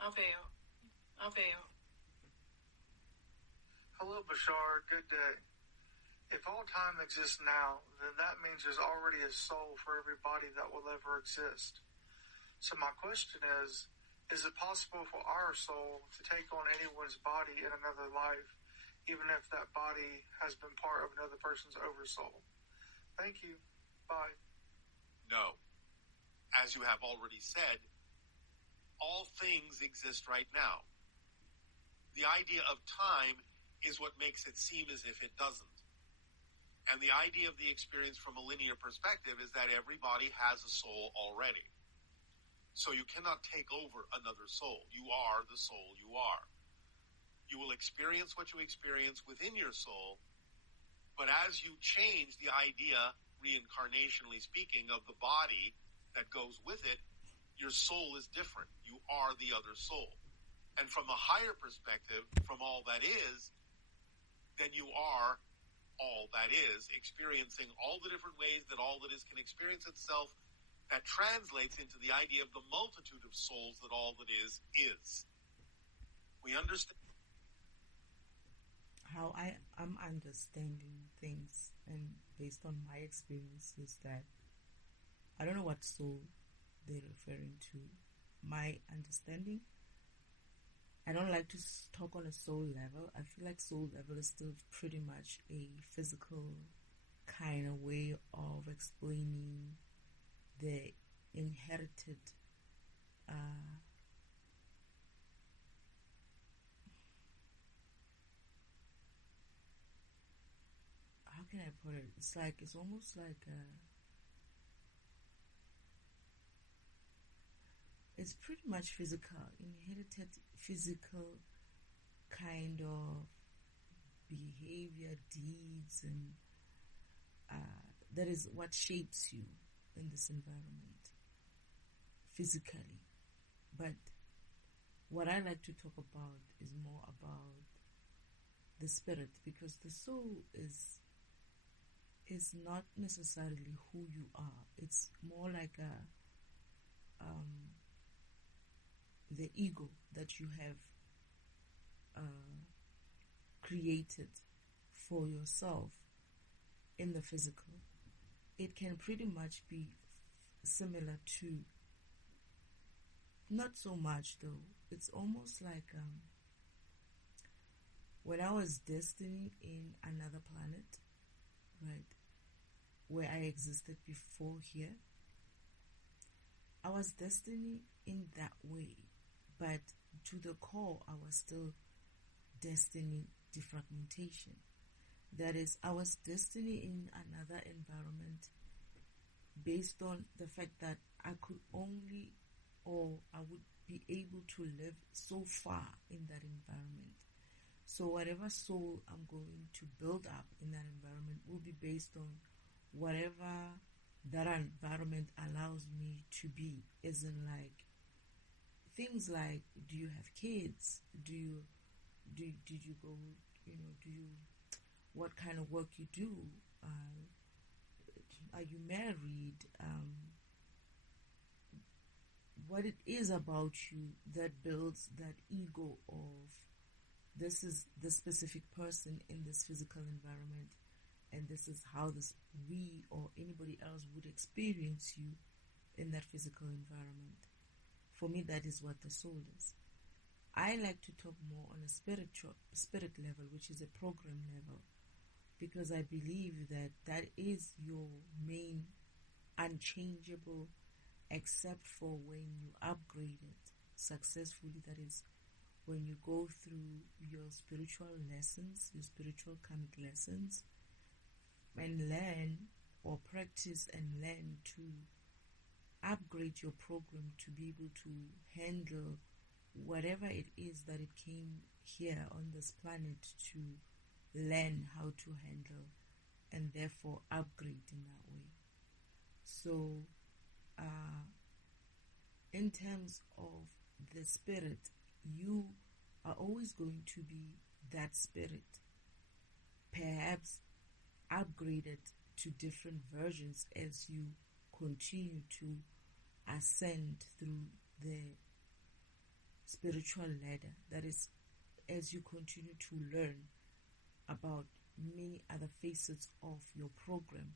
Aveo. Aveo. Hello, Bashar. Good day. If all time exists now, then that means there's already a soul for every body that will ever exist. So my question is it possible for our soul to take on anyone's body in another life, even if that body has been part of another person's oversoul? Thank you. Bye. No. As you have already said, all things exist right now. The idea of time is what makes it seem as if it doesn't. And the idea of the experience from a linear perspective is that everybody has a soul already. So you cannot take over another soul. You are the soul you are. You will experience what you experience within your soul, but as you change the idea, reincarnationally speaking, of the body that goes with it, your soul is different. You are the other soul. And from a higher perspective, from all that is, then you are all that is, experiencing all the different ways that all that is can experience itself. That translates into the idea of the multitude of souls that all that is. We understand how I am understanding things, and based on my experiences, that I don't know what soul they're referring to. My understanding, I don't like to talk on a soul level. I feel like soul level is still pretty much a physical kind of way of explaining the inherited how can I put it? It's almost like it's pretty much physical, inherited physical kind of behavior, deeds, and that is what shapes you in this environment physically. But what I like to talk about is more about the spirit, because the soul is not necessarily who you are. It's more like the ego that you have created for yourself in the physical. It can pretty much be similar to, not so much though, it's almost like when I was destined in another planet, right, where I existed before here, I was destined in that way, but to the core I was still destined defragmentation. That is, I was destined in another environment based on the fact that I could only, or I would be able to live so far in that environment. So whatever soul I'm going to build up in that environment will be based on whatever that environment allows me to be. Isn't like things like, do you have kids? Did you go, what kind of work you do? Are you married? What it is about you that builds that ego of, this is the specific person in this physical environment, and this is how we or anybody else would experience you in that physical environment. For me, that is what the soul is. I like to talk more on a spirit level, which is a program level, because I believe that is your main unchangeable, except for when you upgrade it successfully. That is, when you go through your spiritual lessons, your spiritual karmic lessons, and learn or practice and learn to upgrade your program to be able to handle whatever it is that it came here on this planet to learn how to handle, and therefore upgrade in that way. So in terms of the spirit, you are always going to be that spirit, perhaps upgraded to different versions as you continue to ascend through the spiritual ladder. That is, as you continue to learn about many other facets of your program,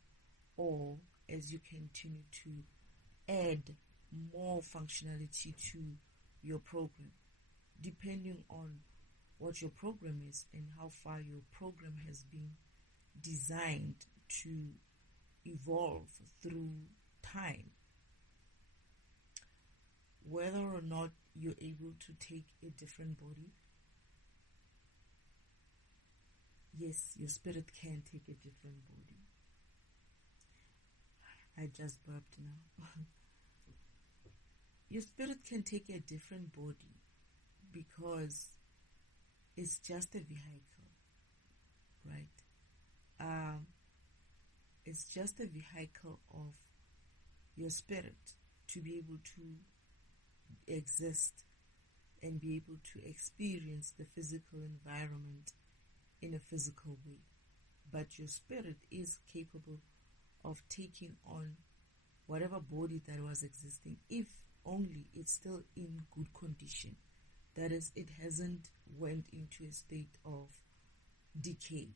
or as you continue to add more functionality to your program, depending on what your program is and how far your program has been designed to evolve through time. Whether or not you're able to take a different body, yes, your spirit can take a different body. I just burped now. Your spirit can take a different body because it's just a vehicle, right? It's just a vehicle of your spirit to be able to exist and be able to experience the physical environment in a physical way. But your spirit is capable of taking on whatever body that was existing, if only it's still in good condition. That is, it hasn't went into a state of decay.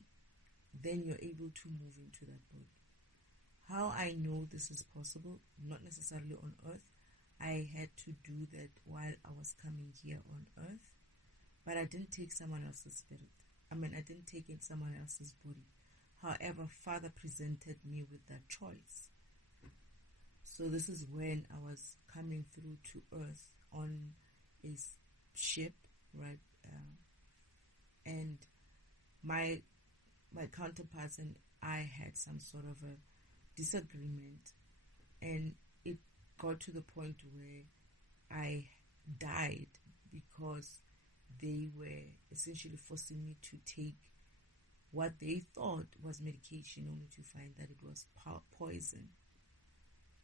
Then you're able to move into that body. How I know this is possible, not necessarily on earth. I had to do that while I was coming here on earth, but I didn't take someone else's spirit. I didn't take in someone else's body. However, Father presented me with that choice. So this is when I was coming through to earth on a ship, right? And my counterparts and I had some sort of a disagreement, and it got to the point where I died because they were essentially forcing me to take what they thought was medication, only to find that it was poison.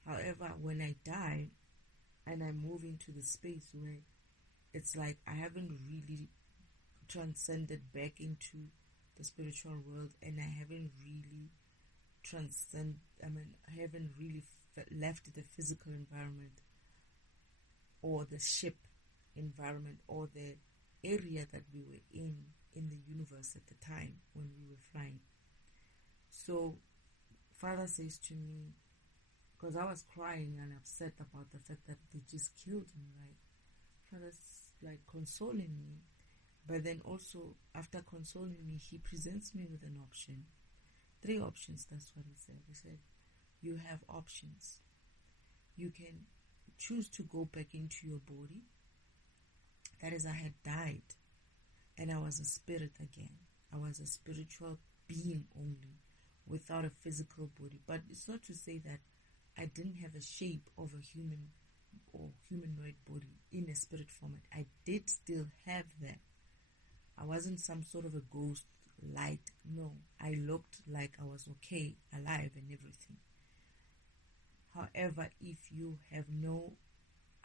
However, when I die and I move into the space where it's like I haven't really transcended back into the spiritual world, and I haven't really I haven't really left the physical environment or the ship environment or the area that we were in the universe at the time when we were flying. So Father says to me, because I was crying and upset about the fact that they just killed me, right? Father's like consoling me, but then also after consoling me, he presents me with an option. 3 options, that's what he said. He said, you have options. You can choose to go back into your body. That is, I had died and I was a spirit again. I was a spiritual being only, without a physical body. But it's not to say that I didn't have a shape of a human or humanoid body in a spirit format. I did still have that. I wasn't some sort of a ghost light. No, I looked like I was okay, alive and everything. However, if you have no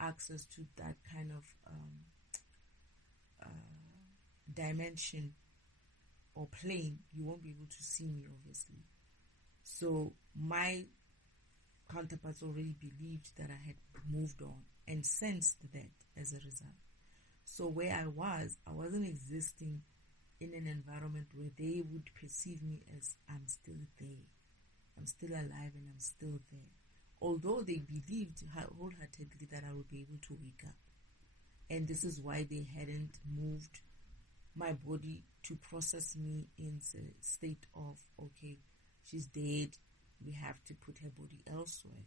access to that kind of dimension or plane, you won't be able to see me, obviously. So my counterparts already believed that I had moved on and sensed that as a result. So where I wasn't existing in an environment where they would perceive me as I'm still there. I'm still alive and I'm still there. Although they believed wholeheartedly that I would be able to wake up. And this is why they hadn't moved my body to process me in the state of, okay, she's dead, we have to put her body elsewhere.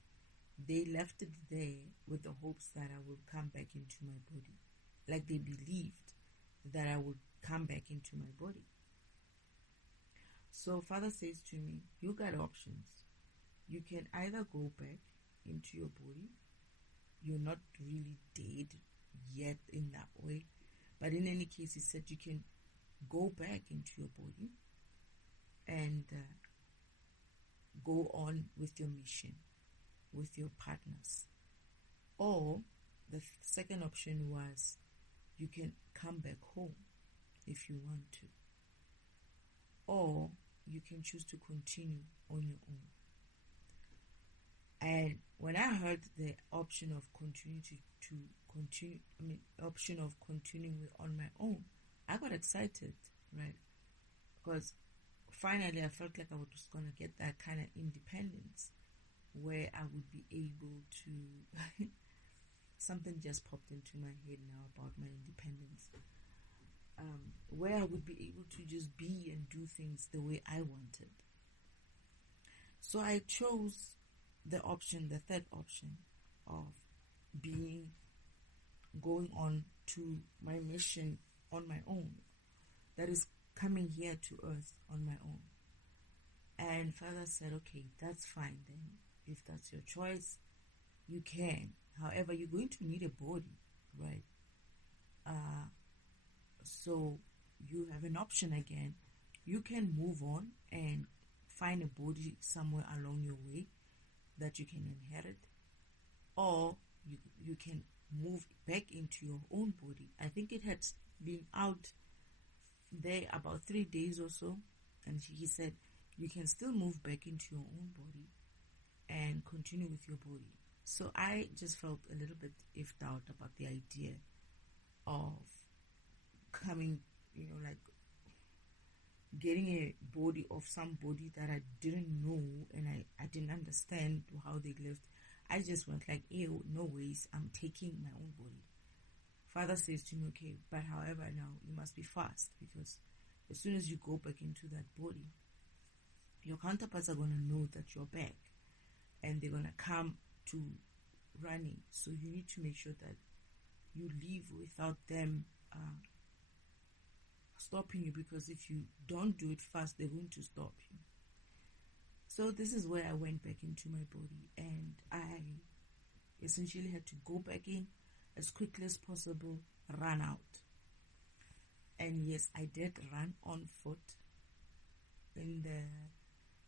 They left it there with the hopes that I would come back into my body. Like they believed that I would come back into my body. So Father says to me, you got options. You can either go back into your body. You're not really dead yet in that way. But in any case, he said you can go back into your body and go on with your mission, with your partners. Or the second option was you can come back home if you want to. Or you can choose to continue on your own. And when I heard the option of continuing on my own, I got excited, right? Because finally I felt like I was going to get that kind of independence where I would be able to something just popped into my head now about my independence, where I would be able to just be and do things the way I wanted. So I chose the third option of going on to my mission on my own, that is coming here to earth on my own. And Father said, okay, that's fine then. If that's your choice, you can. However, you're going to need a body, right? So you have an option again. You can move on and find a body somewhere along your way that you can inherit, or you can move back into your own body. I think it had been out there about 3 days or so, and he said you can still move back into your own body and continue with your body. So I just felt a little bit iffed out about the idea of coming, like getting a body of somebody that I didn't know and I didn't understand how they lived. I just went like, ew, no ways, I'm taking my own body. Father says to me, okay, but however now you must be fast, because as soon as you go back into that body, your counterparts are going to know that you're back and they're going to come to running. So you need to make sure that you leave without them stopping you, because if you don't do it fast, they're going to stop you. So this is where I went back into my body, and I essentially had to go back in as quickly as possible, run out. And yes, I did run on foot in the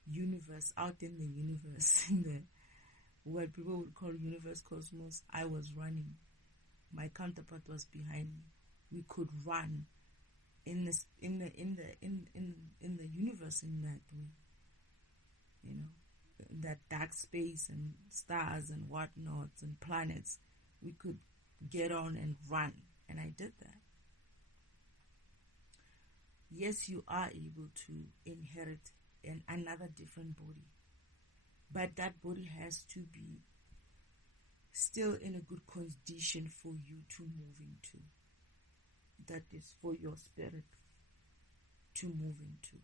universe, out in the universe, in the what people would call universe cosmos. I was running. My counterpart was behind me. We could run in the universe in that way, that dark space and stars and whatnot and planets. We could get on and run, and I did that. Yes, you are able to inherit another different body, but that body has to be still in a good condition for you to move into. That is for your spirit to move into.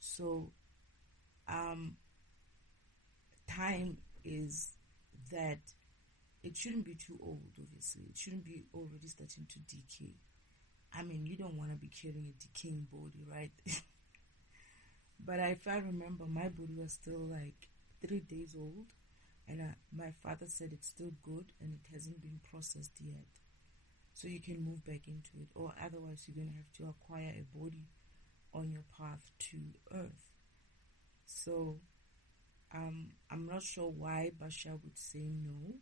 So, time is that it shouldn't be too old, obviously. It shouldn't be already starting to decay. I mean, you don't want to be carrying a decaying body, right? But if I remember, my body was still like 3 days old, and my father said it's still good and it hasn't been processed yet. So you can move back into it, or otherwise you're going to have to acquire a body on your path to earth. So I'm not sure why Bashar would say no,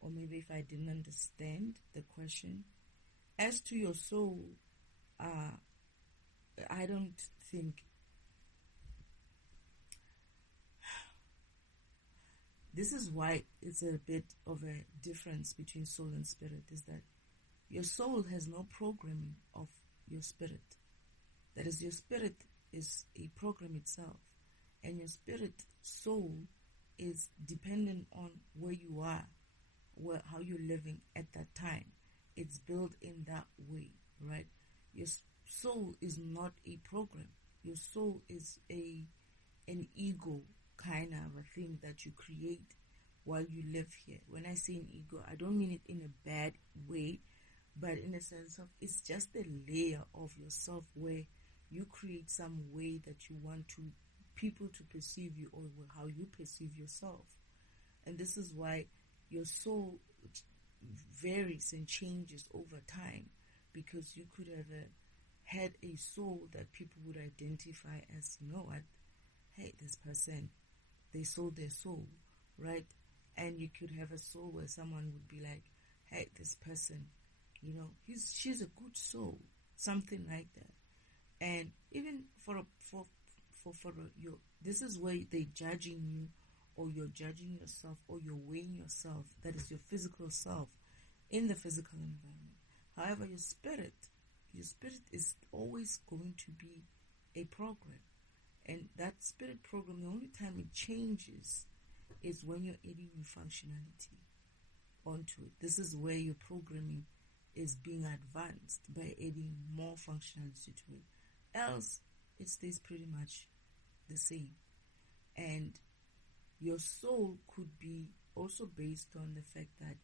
or maybe if I didn't understand the question. As to your soul, I don't think this is why it's a bit of a difference between soul and spirit, is that your soul has no programming of your spirit. That is, your spirit is a program itself, and your spirit soul is dependent on where you are, how you're living at that time. It's built in that way, right? Your soul is not a program. Your soul is an ego kind of a thing that you create while you live here. When I say an ego, I don't mean it in a bad way, but in a sense of it's just a layer of yourself where you create some way that you want people to perceive you, or how you perceive yourself. And this is why your soul varies and changes over time, because you could have had a soul that people would identify as, hey, this person, they sold their soul, right? And you could have a soul where someone would be like, hey, this person, she's a good soul, something like that. And even this is where they're judging you or you're judging yourself, or you're weighing yourself, that is your physical self, in the physical environment. However, your spirit is always going to be a program. And that spirit program, the only time it changes is when you're adding new functionality onto it. This is where your programming is being advanced by adding more functionality to it. Else, it stays pretty much the same. And your soul could be also based on the fact that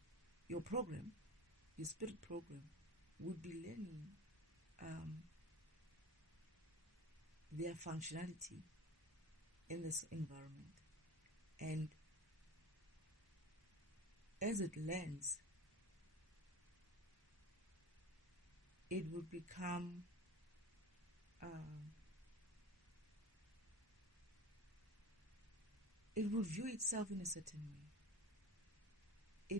your program, your spirit program, would be learning their functionality in this environment. And as it learns, it would become it would view itself in a certain way.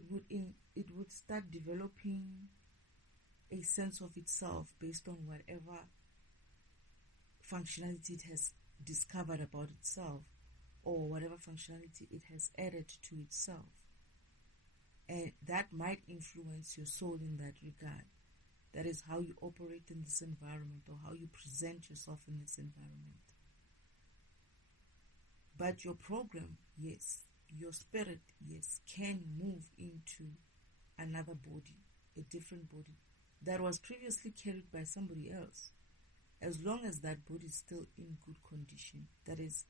It would start developing a sense of itself based on whatever functionality it has discovered about itself, or whatever functionality it has added to itself. And that might influence your soul in that regard. That is how you operate in this environment, or how you present yourself in this environment. But your program, yes, your spirit, yes, can move into another body, a different body that was previously carried by somebody else, as long as that body is still in good condition. That is,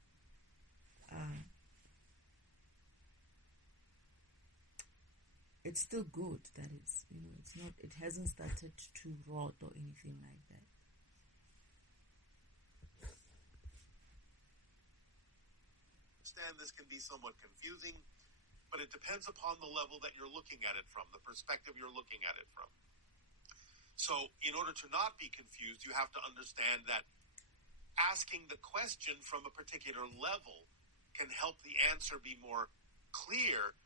it's still good. That is, it's not. It hasn't started to rot or anything like that. Understand this can be somewhat confusing, but it depends upon the level that you're looking at it from, the perspective you're looking at it from. So in order to not be confused, you have to understand that asking the question from a particular level can help the answer be more clear,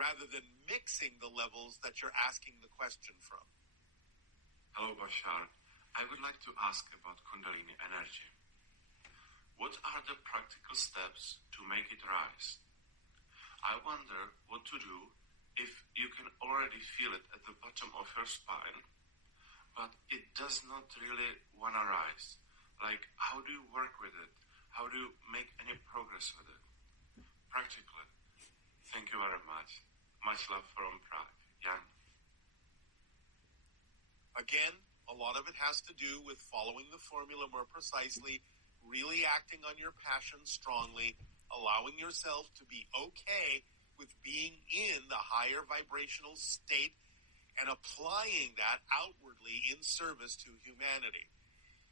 rather than mixing the levels that you're asking the question from. Hello, Bashar. I would like to ask about Kundalini energy. What are the practical steps to make it rise? I wonder what to do if you can already feel it at the bottom of your spine, but it does not really want to rise. Like, how do you work with it? How do you make any progress with it? Practically. Thank you very much. Much love from Prague. Jan. Again, a lot of it has to do with following the formula more precisely, really acting on your passion strongly, allowing yourself to be okay with being in the higher vibrational state, and applying that outwardly in service to humanity.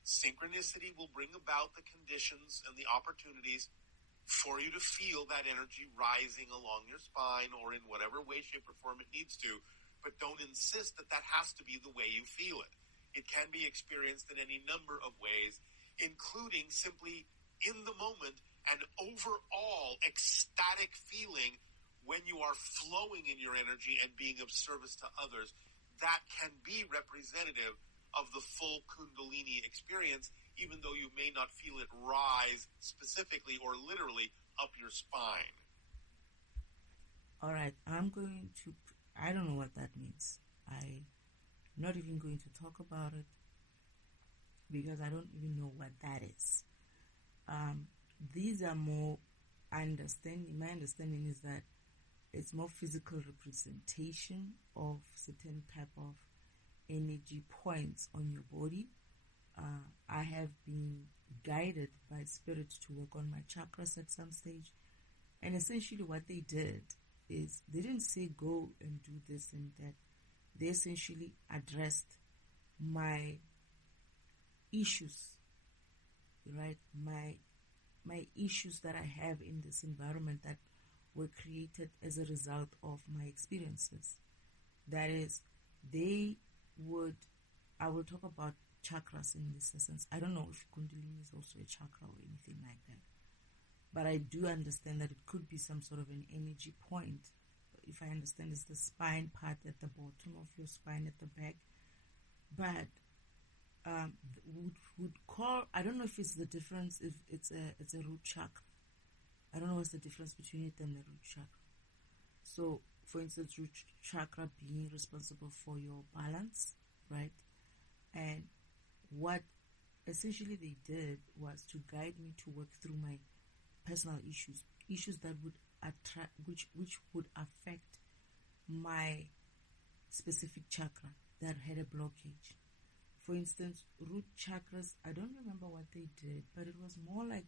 Synchronicity will bring about the conditions and the opportunities for you to feel that energy rising along your spine, or in whatever way, shape, or form it needs to, but don't insist that that has to be the way you feel it. It can be experienced in any number of ways, including simply in the moment an overall ecstatic feeling when you are flowing in your energy and being of service to others. That can be representative of the full Kundalini experience, even though you may not feel it rise specifically or literally up your spine. All right, I don't know what that means. I'm not even going to talk about it, because I don't even know what that is. These are more understanding. My understanding is that it's more physical representation of certain type of energy points on your body. I have been guided by spirit to work on my chakras at some stage, and essentially what they did is they didn't say go and do this and that. They essentially addressed my issues, right? My issues that I have in this environment that were created as a result of my experiences. That is, I will talk about chakras in this essence. I don't know if Kundalini is also a chakra or anything like that, but I do understand that it could be some sort of an energy point. If I understand, it's the spine part at the bottom of your spine at the back. But would call, I don't know if it's the difference, if it's a root chakra I don't know what's the difference between it and the root chakra. So, for instance, root chakra being responsible for your balance, right? And what essentially they did was to guide me to work through my personal issues that would attract, which would affect my specific chakra that had a blockage. For instance, root chakras, I don't remember what they did, but it was more like,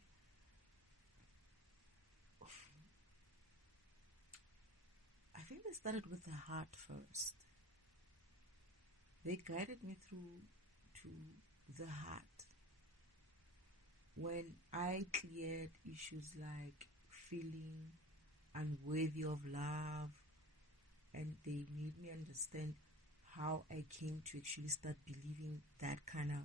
I think they started with the heart first. They guided me through to the heart. When I cleared issues like feeling unworthy of love, and they made me understand how I came to actually start believing that kind of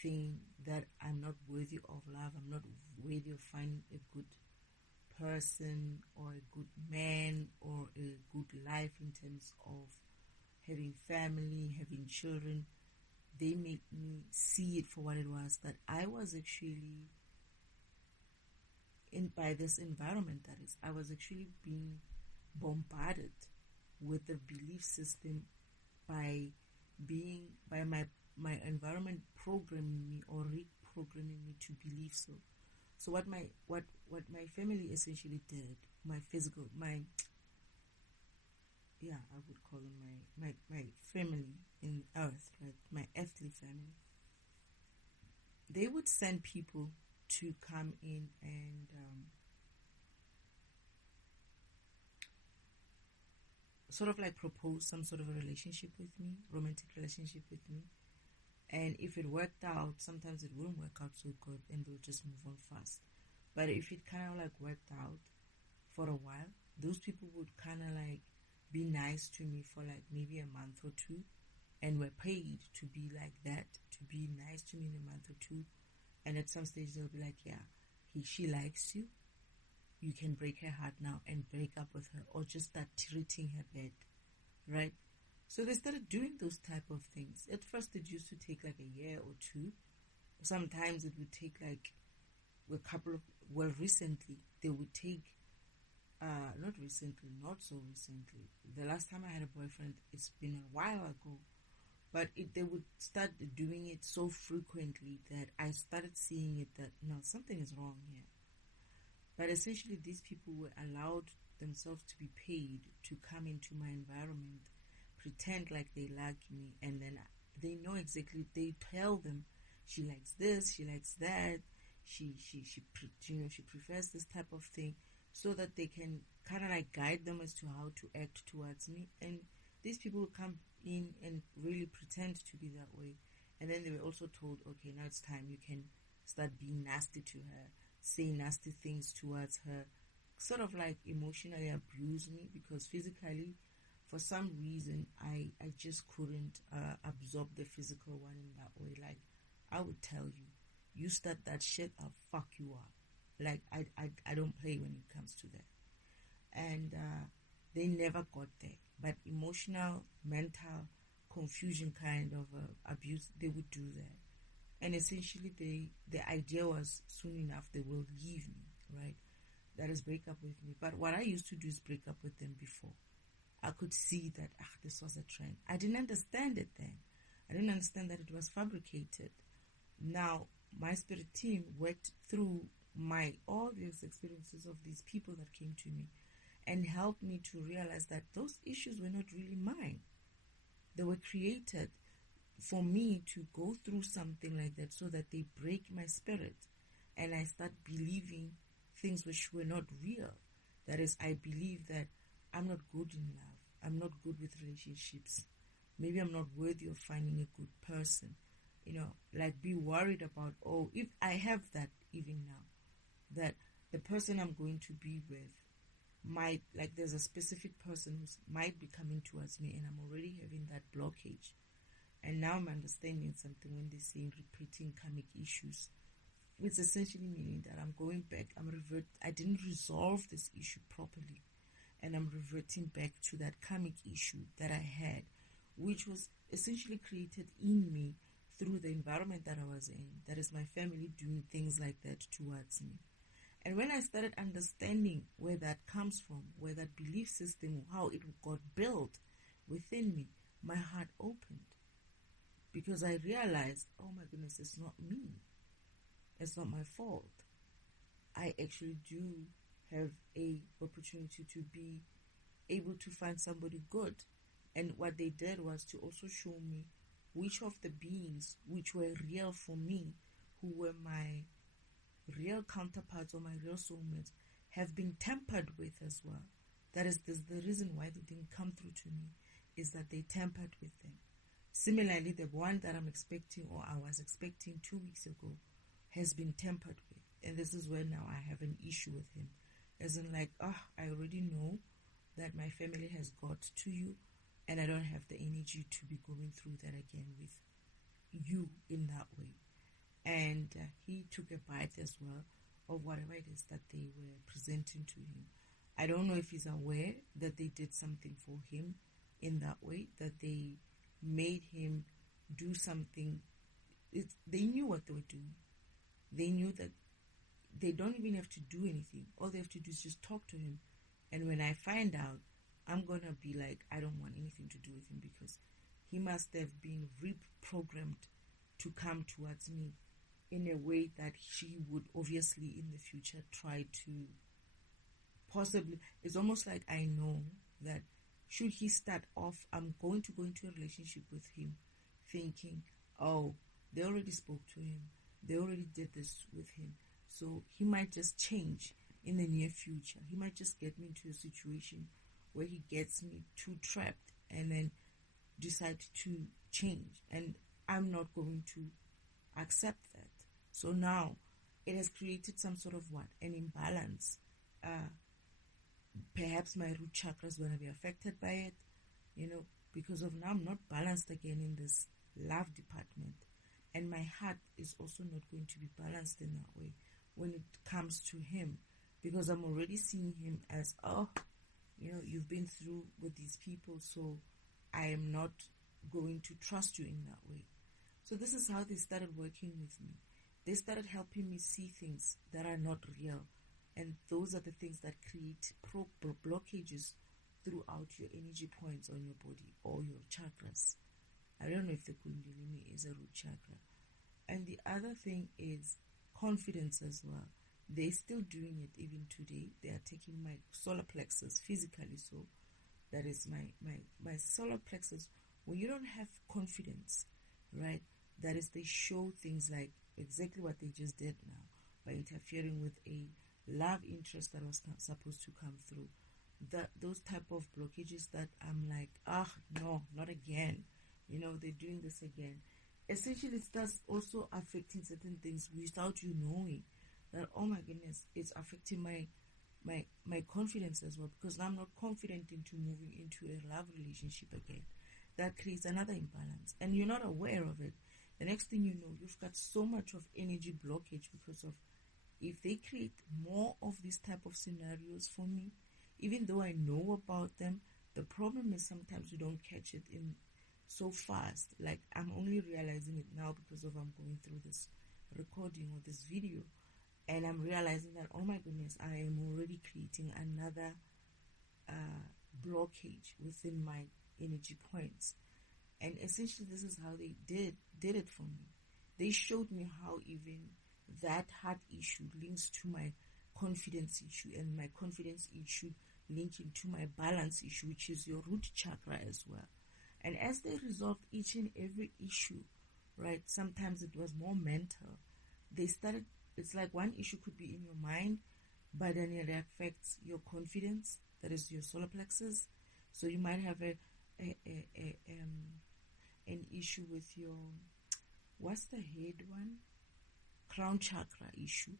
thing, that I'm not worthy of love, I'm not worthy of finding a good person or a good man or a good life in terms of having family, having children. They made me see it for what it was, that I was actually by this environment, that is, I was actually being bombarded with the belief system by my environment programming me or reprogramming me to believe so. So what my family essentially did, I would call them my family in earth, right? My earthly family. They would send people to come in and sort of like propose some sort of a relationship with me, romantic relationship with me. And if it worked out, sometimes it wouldn't work out so good and they'll just move on fast. But if it kind of like worked out for a while, those people would kind of like be nice to me for like maybe a month or two, and were paid to be like that, to be nice to me in a month or two. And at some stage they'll be like, yeah, she likes you. You can break her heart now and break up with her, or just start treating her bad, right? So they started doing those type of things. At first it used to take like a year or two. Sometimes it would take like a couple of, recently they would take, not so recently. The last time I had a boyfriend, it's been a while ago. But they would start doing it so frequently that I started seeing it that, no, something is wrong here. But essentially, these people were allowed themselves to be paid to come into my environment, pretend like they like me, and then they know exactly. They tell them, she likes this, she likes that, she prefers this type of thing, so that they can kind of like guide them as to how to act towards me. And these people will come in and really pretend to be that way. And then they were also told, okay, now it's time, you can start being nasty to her, say nasty things towards her, sort of like emotionally abuse me, because physically, for some reason, I just couldn't absorb the physical one in that way. Like, I would tell you, you start that shit, I'll fuck you up. Like, I don't play when it comes to that. And they never got there. But emotional, mental confusion kind of abuse, they would do that. And essentially, the idea was soon enough they will leave me, right? That is, break up with me. But what I used to do is break up with them before. I could see that this was a trend. I didn't understand it then. I didn't understand that it was fabricated. Now, my spirit team worked through all these experiences of these people that came to me and helped me to realize that those issues were not really mine. They were created for me to go through something like that, so that they break my spirit and I start believing things which were not real. That is, I believe that I'm not good in love. I'm not good with relationships. Maybe I'm not worthy of finding a good person. Like, be worried about, if I have that even now, that the person I'm going to be with might, like, there's a specific person who might be coming towards me, and I'm already having that blockage. And now I'm understanding something when they say repeating karmic issues. It's essentially meaning that I'm going back, I didn't resolve this issue properly, and I'm reverting back to that karmic issue that I had, which was essentially created in me through the environment that I was in. That is, my family doing things like that towards me. And when I started understanding where that comes from, where that belief system, how it got built within me, my heart opened. Because I realized, oh my goodness, it's not me. It's not my fault. I actually do have a opportunity to be able to find somebody good. And what they did was to also show me which of the beings which were real for me, who were my real counterparts or my real soulmates, have been tampered with as well. That is the reason why they didn't come through to me, is that they tampered with them. Similarly, the one that I'm expecting, or I was expecting 2 weeks ago, has been tampered with. And this is where now I have an issue with him. As in like, I already know that my family has got to you, and I don't have the energy to be going through that again with you in that way. And he took a bite as well of whatever it is that they were presenting to him. I don't know if he's aware that they did something for him in that way, that they made him do something. They knew what they were doing. They knew that they don't even have to do anything. All they have to do is just talk to him. And when I find out, I'm going to be like, I don't want anything to do with him, because he must have been reprogrammed to come towards me in a way that she would obviously in the future try to possibly. It's almost like I know that should he start off, I'm going to go into a relationship with him thinking, oh, they already spoke to him, they already did this with him, so he might just change in the near future. He might just get me into a situation where he gets me too trapped and then decide to change, and I'm not going to accept that. So now it has created some sort of an imbalance. Perhaps my root chakra is going to be affected by it, because of now I'm not balanced again in this love department, and my heart is also not going to be balanced in that way when it comes to him, because I'm already seeing him as, you've been through with these people, so I am not going to trust you in that way. So this is how they started working with me. They started helping me see things that are not real, and those are the things that create blockages throughout your energy points on your body or your chakras. I don't know if the Kundalini is a root chakra. And the other thing is confidence as well. They're still doing it even today. They are taking my solar plexus physically, so that is my solar plexus. When you don't have confidence, right, that is, they show things like exactly what they just did now by interfering with a love interest that was supposed to come through. Those type of blockages that I'm like, no, not again. They're doing this again. Essentially, it starts also affecting certain things without you knowing that, oh my goodness, it's affecting my confidence as well, because now I'm not confident into moving into a love relationship again. That creates another imbalance, and you're not aware of it. The next thing you know, you've got so much of energy blockage because of, if they create more of these type of scenarios for me, even though I know about them, the problem is sometimes you don't catch it in so fast. Like, I'm only realizing it now because of I'm going through this recording or this video, and I'm realizing that, oh my goodness, I am already creating another blockage within my energy points. And essentially, this is how they did it for me. They showed me how even that heart issue links to my confidence issue, and my confidence issue linking to my balance issue, which is your root chakra as well. And as they resolved each and every issue, right, sometimes it was more mental. They started, it's like one issue could be in your mind, but then it affects your confidence, that is your solar plexus. So you might have an issue with your, what's the head one? Crown chakra issue.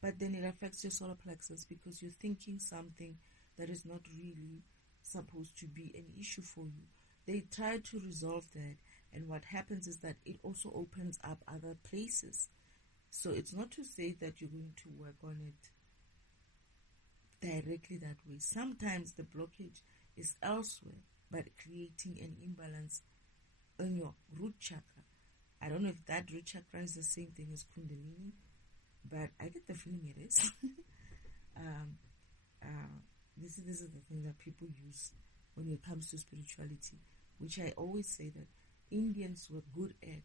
But then it affects your solar plexus because you're thinking something that is not really supposed to be an issue for you. They try to resolve that, and what happens is that it also opens up other places. So it's not to say that you're going to work on it directly that way. Sometimes the blockage is elsewhere, but creating an imbalance in your root chakra. I don't know if that root chakra is the same thing as Kundalini, but I get the feeling it is. this is the thing that people use when it comes to spirituality, which I always say that Indians were good at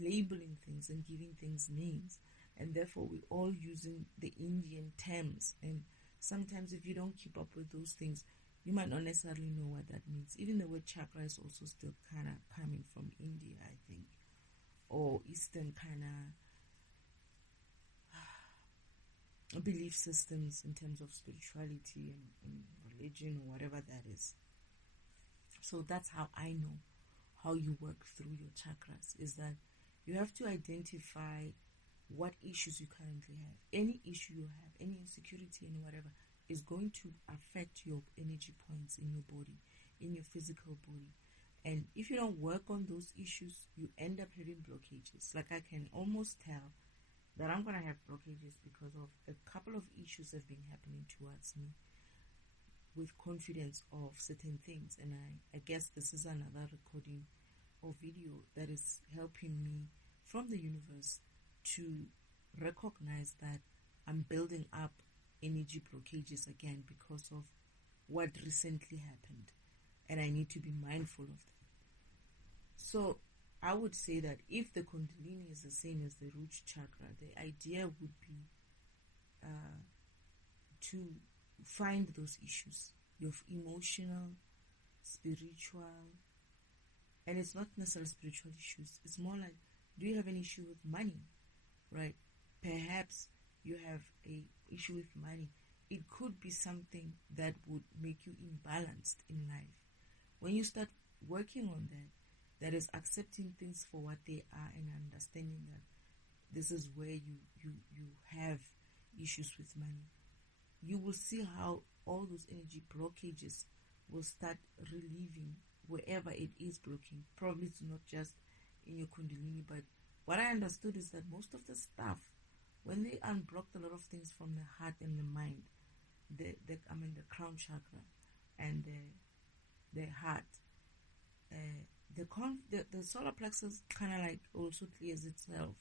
labeling things and giving things names, and therefore we're all using the Indian terms, and sometimes if you don't keep up with those things, you might not necessarily know what that means. Even the word chakra is also still kind of coming from India, I think, or Eastern kind of belief systems in terms of spirituality and religion or whatever that is. So that's how I know how you work through your chakras, is that you have to identify what issues you currently have. Any issue you have, any insecurity and whatever, is going to affect your energy points in your body, in your physical body. And if you don't work on those issues, you end up having blockages. Like I can almost tell that I'm going to have blockages because of a couple of issues that have been happening towards me with confidence of certain things. And I guess this is another recording or video that is helping me from the universe to recognize that I'm building up energy blockages again because of what recently happened, and I need to be mindful of that. So I would say that if the Kundalini is the same as the root chakra, the idea would be to find those issues, your emotional, spiritual, and it's not necessarily spiritual issues. It's more like, do you have an issue with money, right? Perhaps you have a issue with money. It could be something that would make you imbalanced in life. When you start working on that, that is accepting things for what they are and understanding that this is where you have issues with money, you will see how all those energy blockages will start relieving wherever it is blocking. Probably it's not just in your Kundalini, but what I understood is that most of the stuff, when they unblocked a lot of things from the heart and the mind, the crown chakra and the heart, the solar plexus kind of like also clears itself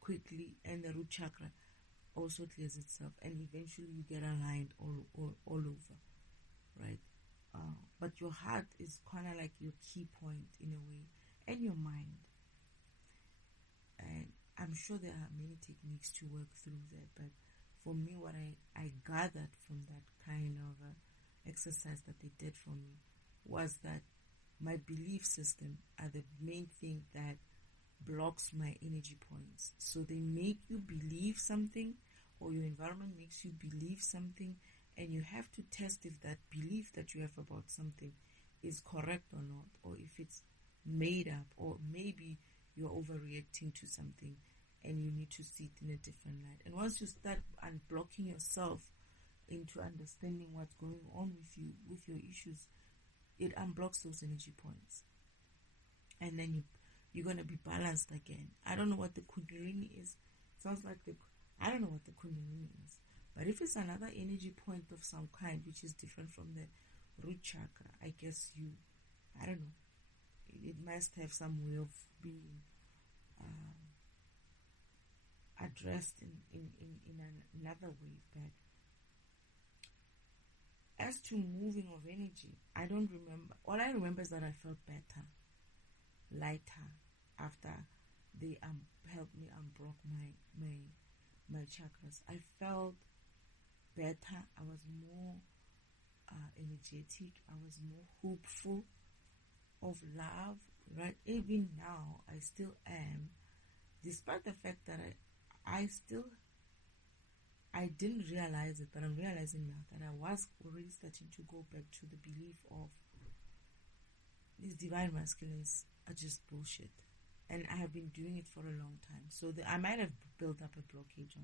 quickly, and the root chakra also clears itself, and eventually you get aligned all over, right? But your heart is kind of like your key point in a way, and your mind. And I'm sure there are many techniques to work through that, but for me, what I gathered from that kind of exercise that they did for me was that my belief system are the main thing that blocks my energy points. So they make you believe something, or your environment makes you believe something, and you have to test if that belief that you have about something is correct or not, or if it's made up, or maybe you're overreacting to something and you need to see it in a different light. And once you start unblocking yourself into understanding what's going on with you, with your issues, it unblocks those energy points. And then you're going to be balanced again. I don't know what the Kundalini is. It sounds like I don't know what the Kundalini is. But if it's another energy point of some kind, which is different from the root chakra, I guess I don't know. It must have some way of being addressed in another way. But as to moving of energy, I don't remember. All I remember is that I felt better, lighter, after they helped me unblock my chakras. I felt better. I was more energetic. I was more hopeful of love, right? Even now, I still am, despite the fact that I didn't realize it, but I'm realizing now that I was already starting to go back to the belief of these divine masculines are just bullshit. And I have been doing it for a long time. So I might have built up a blockage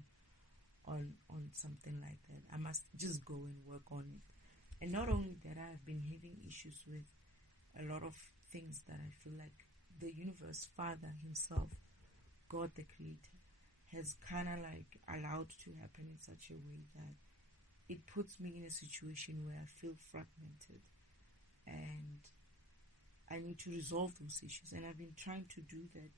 on something like that. I must just go and work on it. And not only that, I have been having issues with a lot of things that I feel like the universe, Father himself, God the Creator, has kind of like allowed to happen in such a way that it puts me in a situation where I feel fragmented and I need to resolve those issues. And I've been trying to do that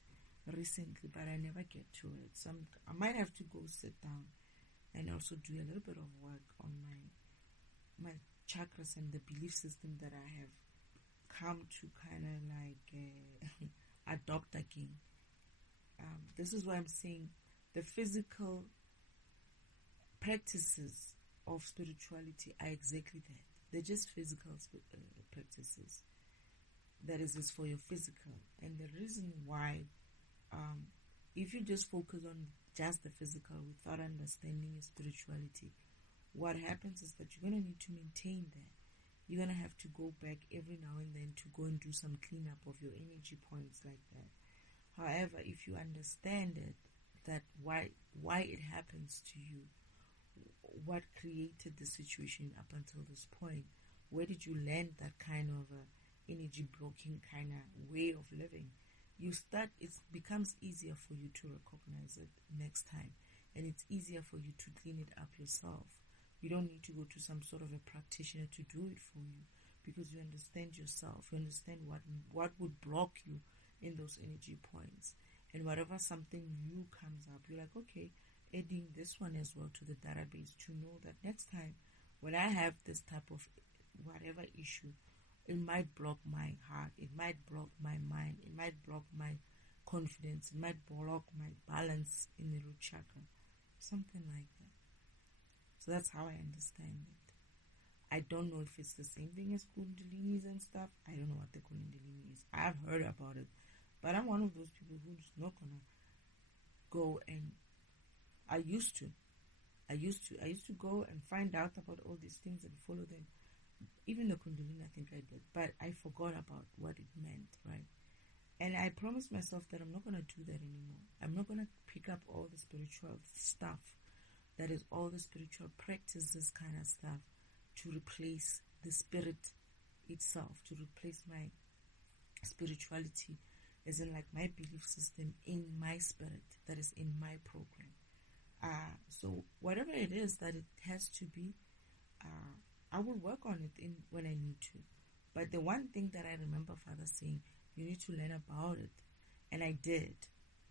recently, but I never get to it. So I might have to go sit down and also do a little bit of work on my chakras and the belief system that I have come to kind of like adopt again. This is why I'm saying the physical practices of spirituality are exactly that. They're just physical practices. That is just for your physical. And the reason why, if you just focus on just the physical without understanding your spirituality, what happens is that you're going to need to maintain that. You're going to have to go back every now and then to go and do some cleanup of your energy points like that. However, if you understand it, that why it happens to you, what created the situation up until this point, where did you learn that kind of energy blocking kind of way of living, it becomes easier for you to recognize it next time, and it's easier for you to clean it up yourself. You don't need to go to some sort of a practitioner to do it for you, because you understand yourself. You understand what would block you in those energy points. And whatever something new comes up, you're like, okay, adding this one as well to the database to know that next time when I have this type of whatever issue, it might block my heart, it might block my mind, it might block my confidence, it might block my balance in the root chakra, something like that. So that's how I understand it. I don't know if it's the same thing as Kundalinis and stuff. I don't know what the Kundalini is. I've heard about it, but I'm one of those people who's not gonna go and I used to go and find out about all these things and follow them. Even the Kundalini, I think I did, but I forgot about what it meant, right? And I promised myself that I'm not going to do that anymore. I'm not going to pick up all the spiritual stuff, that is all the spiritual practices kind of stuff, to replace the spirit itself, to replace my spirituality, as in like my belief system in my spirit, that is in my program. So whatever it is that it has to be, I will work on it when I need to. But the one thing that I remember Father saying, you need to learn about it, and I did,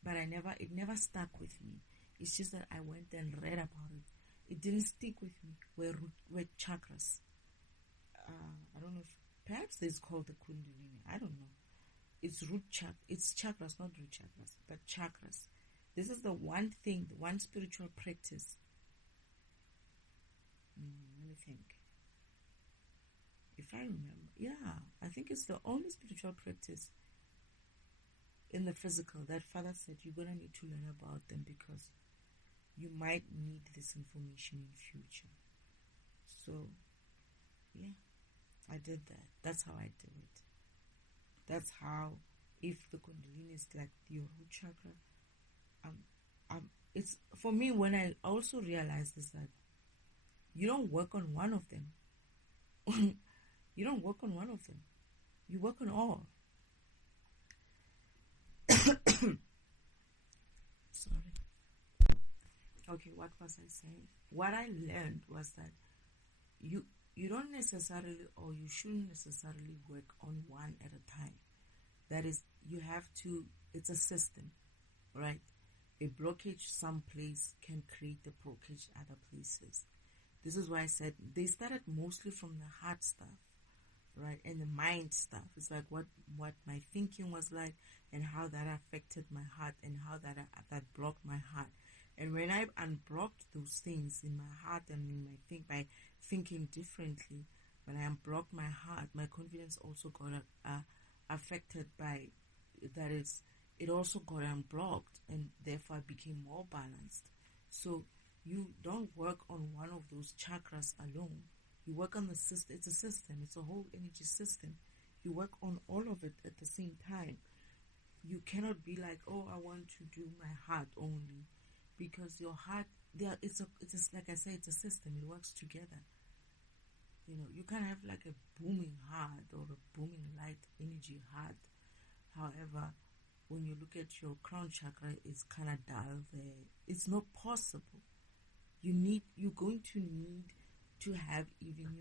but it never stuck with me. It's just that I went and read about it. It didn't stick with me. Were chakras. I don't know if perhaps it's called the Kundalini. I don't know. It's it's chakras, not root chakras, but chakras. This is the one thing, the one spiritual practice. Let me think. If I remember, I think it's the only spiritual practice in the physical that Father said you're going to need to learn about them, because you might need this information in future. So, I did that. That's how I do it. That's how, if the Kundalini is like your root chakra, it's for me, when I also realized this, that you don't work on one of them. You don't work on one of them. You work on all. Sorry. Okay, what was I saying? What I learned was that you don't necessarily, or you shouldn't necessarily work on one at a time. That is, you have to, it's a system, right? A blockage someplace can create the blockage other places. This is why I said they started mostly from the heart stuff, right? And the mind stuff. It's like what my thinking was like, and how that affected my heart, and how that blocked my heart. And when I unblocked those things in my heart and in my by thinking differently, when I unblocked my heart, my confidence also got affected by that. It also got unblocked, and therefore I became more balanced. So you don't work on one of those chakras alone. You work on the system. It's a system. It's a whole energy system. You work on all of it at the same time. You cannot be like, oh, I want to do my heart only, because your heart, it's like I say, it's a system. It works together. You can't have like a booming heart or a booming light energy heart. However, when you look at your crown chakra, it's kind of dull there. It's not possible. You're going to need to have even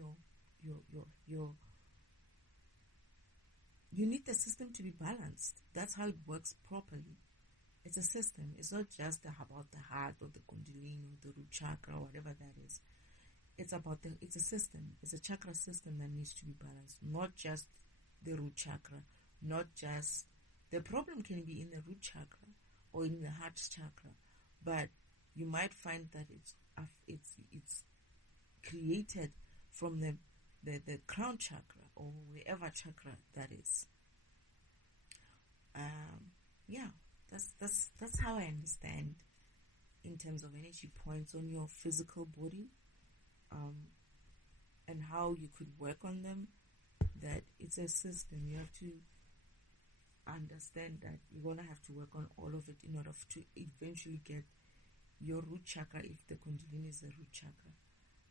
you need the system to be balanced. That's how it works properly. It's a system. It's not just about the heart or the kundalini or the root chakra or whatever that is. It's a system. It's a chakra system that needs to be balanced. Not just the root chakra. Not just... The problem can be in the root chakra or in the heart chakra. But you might find that it's created from the crown chakra or wherever chakra that is. That's how I understand in terms of energy points on your physical body, and how you could work on them. That it's a system. You have to understand that you're gonna have to work on all of it in order to eventually get your root chakra. If the kundalini is the root chakra,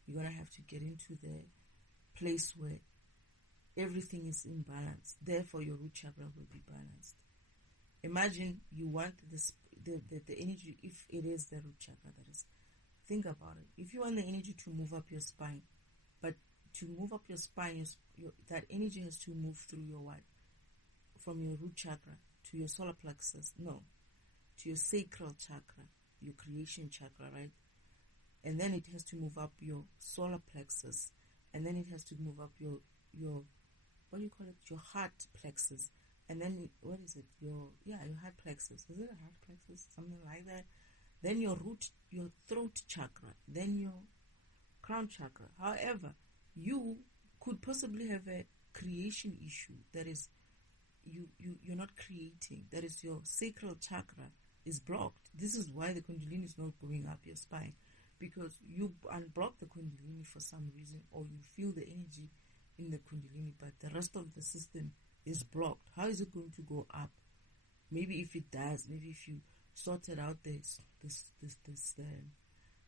you're gonna have to get into the place where everything is in balance. Therefore, your root chakra will be balanced. Imagine you want the energy, if it is the root chakra, that is. Think about it. If you want the energy to move up your spine, but to move up your spine, that energy has to move through your what? From your root chakra to your solar plexus. No. To your sacral chakra, your creation chakra, right? And then it has to move up your solar plexus. And then it has to move up your what do you call it? Your heart plexus. And then, what is it? Your heart plexus. Is it a heart plexus? Something like that. Then your throat chakra. Then your crown chakra. However, you could possibly have a creation issue. That is, you're not creating. That is, your sacral chakra is blocked. This is why the kundalini is not going up your spine. Because you unblock the kundalini for some reason, or you feel the energy in the kundalini, but the rest of the system is blocked. How is it going to go up? Maybe if it does, maybe if you sorted out this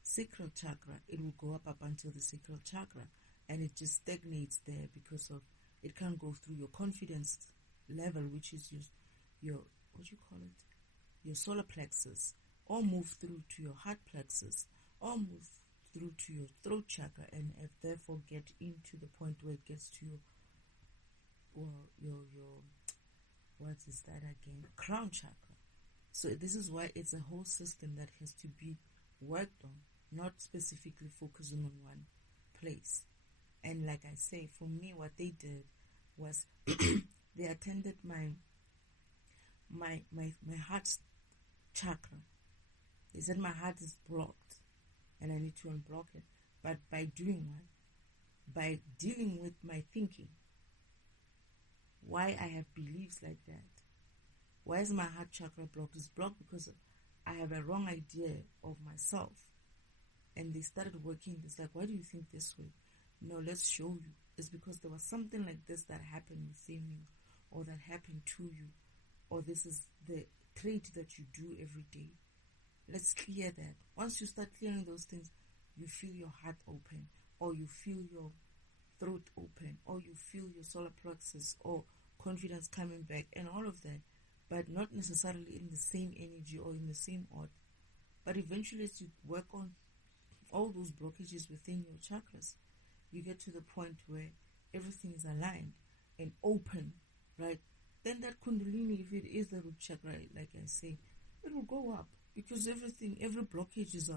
sacral chakra, it will go up until the sacral chakra, and it just stagnates there because of it can't go through your confidence level, which is your what do you call it? Your solar plexus, or move through to your heart plexus, or move through to your throat chakra, and therefore get into the point where it gets to your what is that again? Crown chakra. So this is why it's a whole system that has to be worked on, not specifically focusing on one place. And like I say, for me, what they did was they attended my heart chakra. They said my heart is blocked and I need to unblock it. But by doing what? By dealing with my thinking. Why I have beliefs like that? Why is my heart chakra blocked? It's blocked because I have a wrong idea of myself. And they started working. It's like, why do you think this way? No, let's show you. It's because there was something like this that happened within you, or that happened to you, or this is the trait that you do every day. Let's clear that. Once you start clearing those things, you feel your heart open, or you feel your throat open, or you feel your solar plexus, or confidence coming back, and all of that, but not necessarily in the same energy or in the same order. But eventually, as you work on all those blockages within your chakras, you get to the point where everything is aligned and open, right? Then that kundalini, if it is the root chakra, like I say, it will go up because every blockage is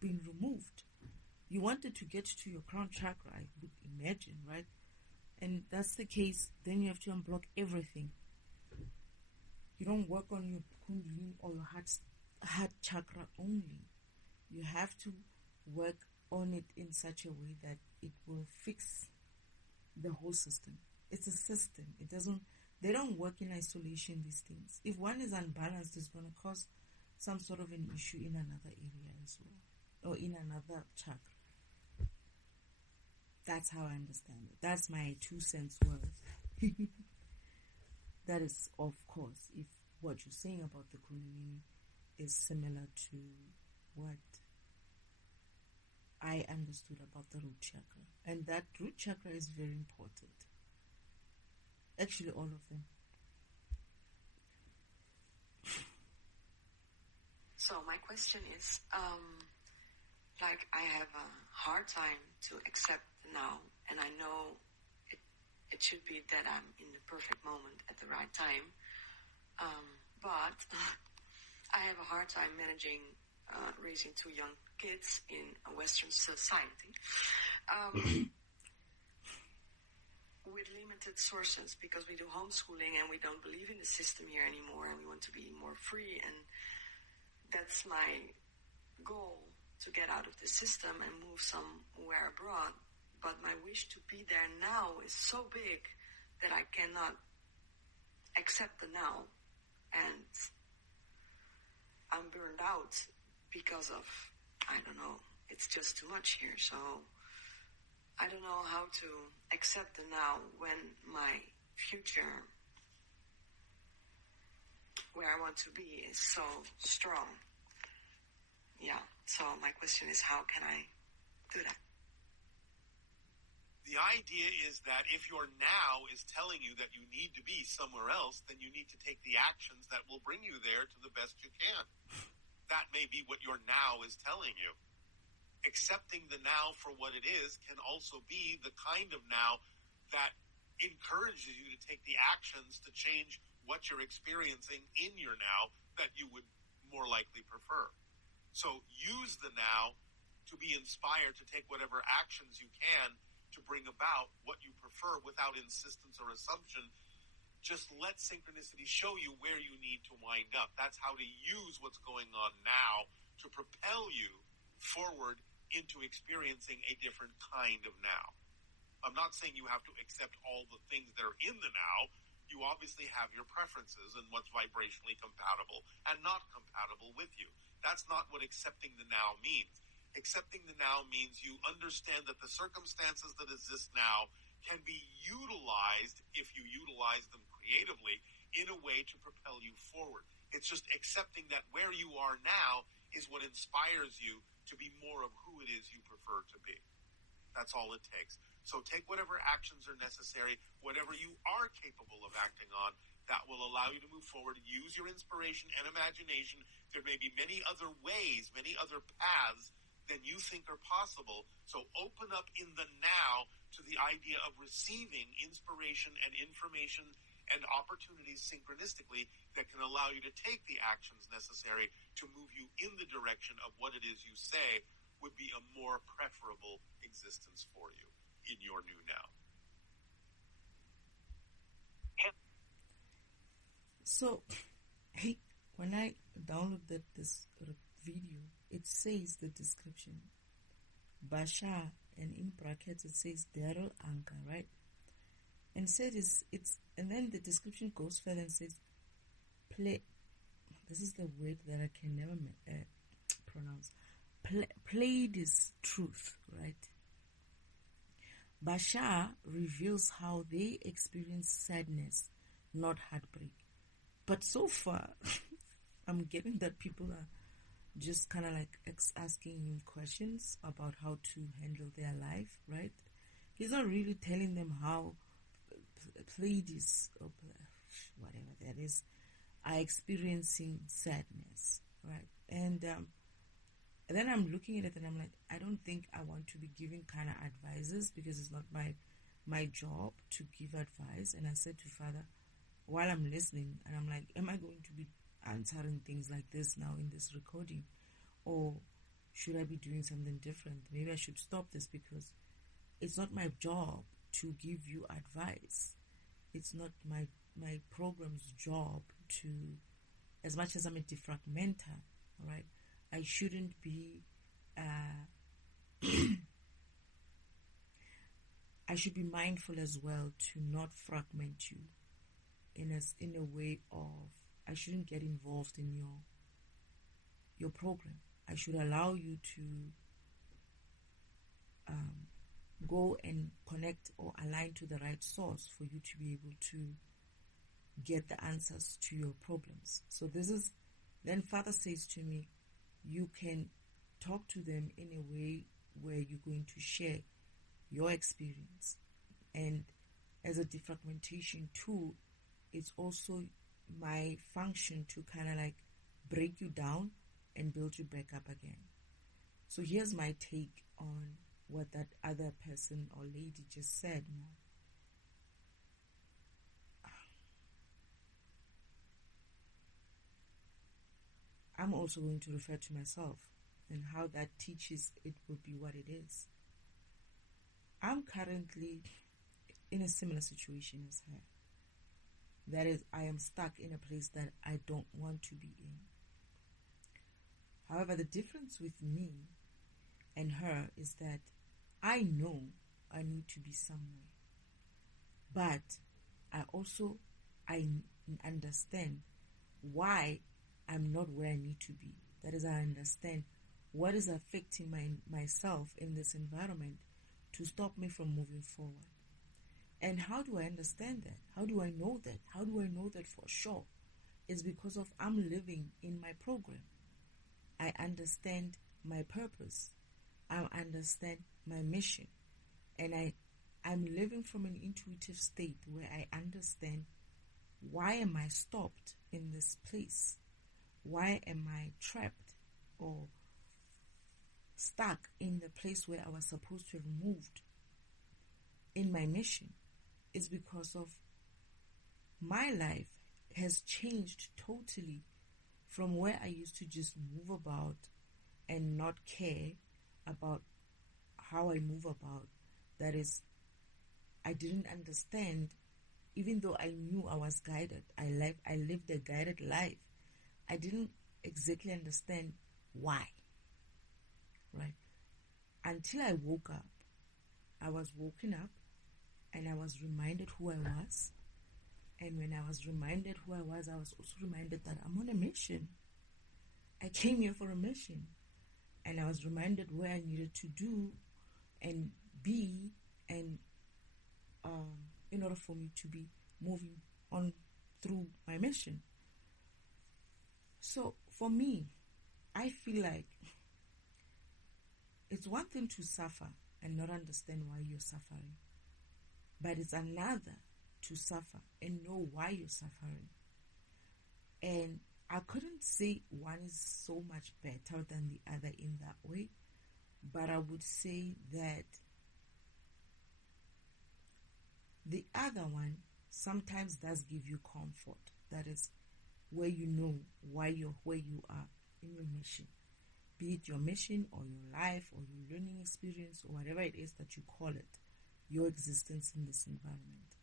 being removed. You wanted to get to your crown chakra, I would imagine, right? And that's the case. Then you have to unblock everything. You don't work on your kundalini or your heart chakra only. You have to work on it in such a way that it will fix the whole system. It's a system. They don't work in isolation, these things. If one is unbalanced, it's going to cause some sort of an issue in another area as well, or in another chakra. That's how I understand it. That's my 2 cents worth. That is, of course, if what you're saying about the kundalini is similar to what I understood about the root chakra. And that root chakra is very important. Actually, all of them. So my question is, I have a hard time to accept now, and I know it should be that I'm in the perfect moment at the right time. But I have a hard time managing raising 2 young kids in a Western society with limited sources, because we do homeschooling and we don't believe in the system here anymore, and we want to be more free. And that's my goal, to get out of the system and move somewhere abroad. But my wish to be there now is so big that I cannot accept the now. And I'm burned out because of, I don't know, it's just too much here. So I don't know how to accept the now when my future, where I want to be, is so strong. Yeah, so my question is, how can I do that? The idea is that if your now is telling you that you need to be somewhere else, then you need to take the actions that will bring you there to the best you can. That may be what your now is telling you. Accepting the now for what it is can also be the kind of now that encourages you to take the actions to change what you're experiencing in your now that you would more likely prefer. So use the now to be inspired to take whatever actions you can to bring about what you prefer without insistence or assumption. Just let synchronicity show you where you need to wind up. That's how to use what's going on now to propel you forward into experiencing a different kind of now. I'm not saying you have to accept all the things that are in the now. You obviously have your preferences and what's vibrationally compatible and not compatible with you. That's not what accepting the now means. Accepting the now means you understand that the circumstances that exist now can be utilized, if you utilize them creatively, in a way to propel you forward. It's just accepting that where you are now is what inspires you to be more of who it is you prefer to be. That's all it takes. So take whatever actions are necessary, whatever you are capable of acting on, that will allow you to move forward. Use your inspiration and imagination. There may be many other ways, many other paths than you think are possible. So open up in the now to the idea of receiving inspiration and information and opportunities synchronistically that can allow you to take the actions necessary to move you in the direction of what it is you say would be a more preferable existence for you in your new now. So, when I downloaded this video, it says the description, Bashar, and in brackets it says Daryl Anka, right? And said it's and then the description goes further and says, this is the word that I can never pronounce. Played is truth, right? Bashar reveals how they experience sadness, not heartbreak. But so far, I'm getting that people are just kind of like asking him questions about how to handle their life, right? He's not really telling them how Pleiadians, or whatever that is, are experiencing sadness, right? And then I'm looking at it and I'm like, I don't think I want to be giving kind of advices, because it's not my job to give advice. And I said to Father, while I'm listening, and I'm like, am I going to be answering things like this now in this recording, or should I be doing something different? Maybe I should stop this, because it's not my job to give you advice. It's not my program's job to, as much as I'm a defragmenter, all right, I shouldn't be I should be mindful as well to not fragment you in a way of, I shouldn't get involved in your program. I should allow you to go and connect or align to the right source for you to be able to get the answers to your problems. So this is, then Father says to me, you can talk to them in a way where you're going to share your experience. And as a defragmentation tool, it's also my function to kind of like break you down and build you back up again. So here's my take on what that other person or lady just said. I'm also going to refer to myself and how that teaches it will be what it is. I'm currently in a similar situation as her. That is, I am stuck in a place that I don't want to be in. However, the difference with me and her is that I know I need to be somewhere. But I understand why I'm not where I need to be. That is, I understand what is affecting myself in this environment to stop me from moving forward. And how do I understand that? How do I know that? How do I know that for sure? It's because of I'm living in my program. I understand my purpose. I understand my mission. And I'm living from an intuitive state where I understand, why am I stopped in this place? Why am I trapped or stuck in the place where I was supposed to have moved in my mission? It's because of my life has changed totally from where I used to just move about and not care about how I move about. That is, I didn't understand, even though I knew I was guided. I lived a guided life. I didn't exactly understand why, right? Until I woke up. I was woken up and I was reminded who I was. And when I was reminded who I was also reminded that I'm on a mission. I came here for a mission. And I was reminded where I needed to do and be, and in order for me to be moving on through my mission. So for me, I feel like it's one thing to suffer and not understand why you're suffering, but it's another to suffer and know why you're suffering. And I couldn't say one is so much better than the other in that way, but I would say that the other one sometimes does give you comfort. That is where you know why you're where you are in your mission. Be it your mission or your life or your learning experience or whatever it is that you call it, your existence in this environment.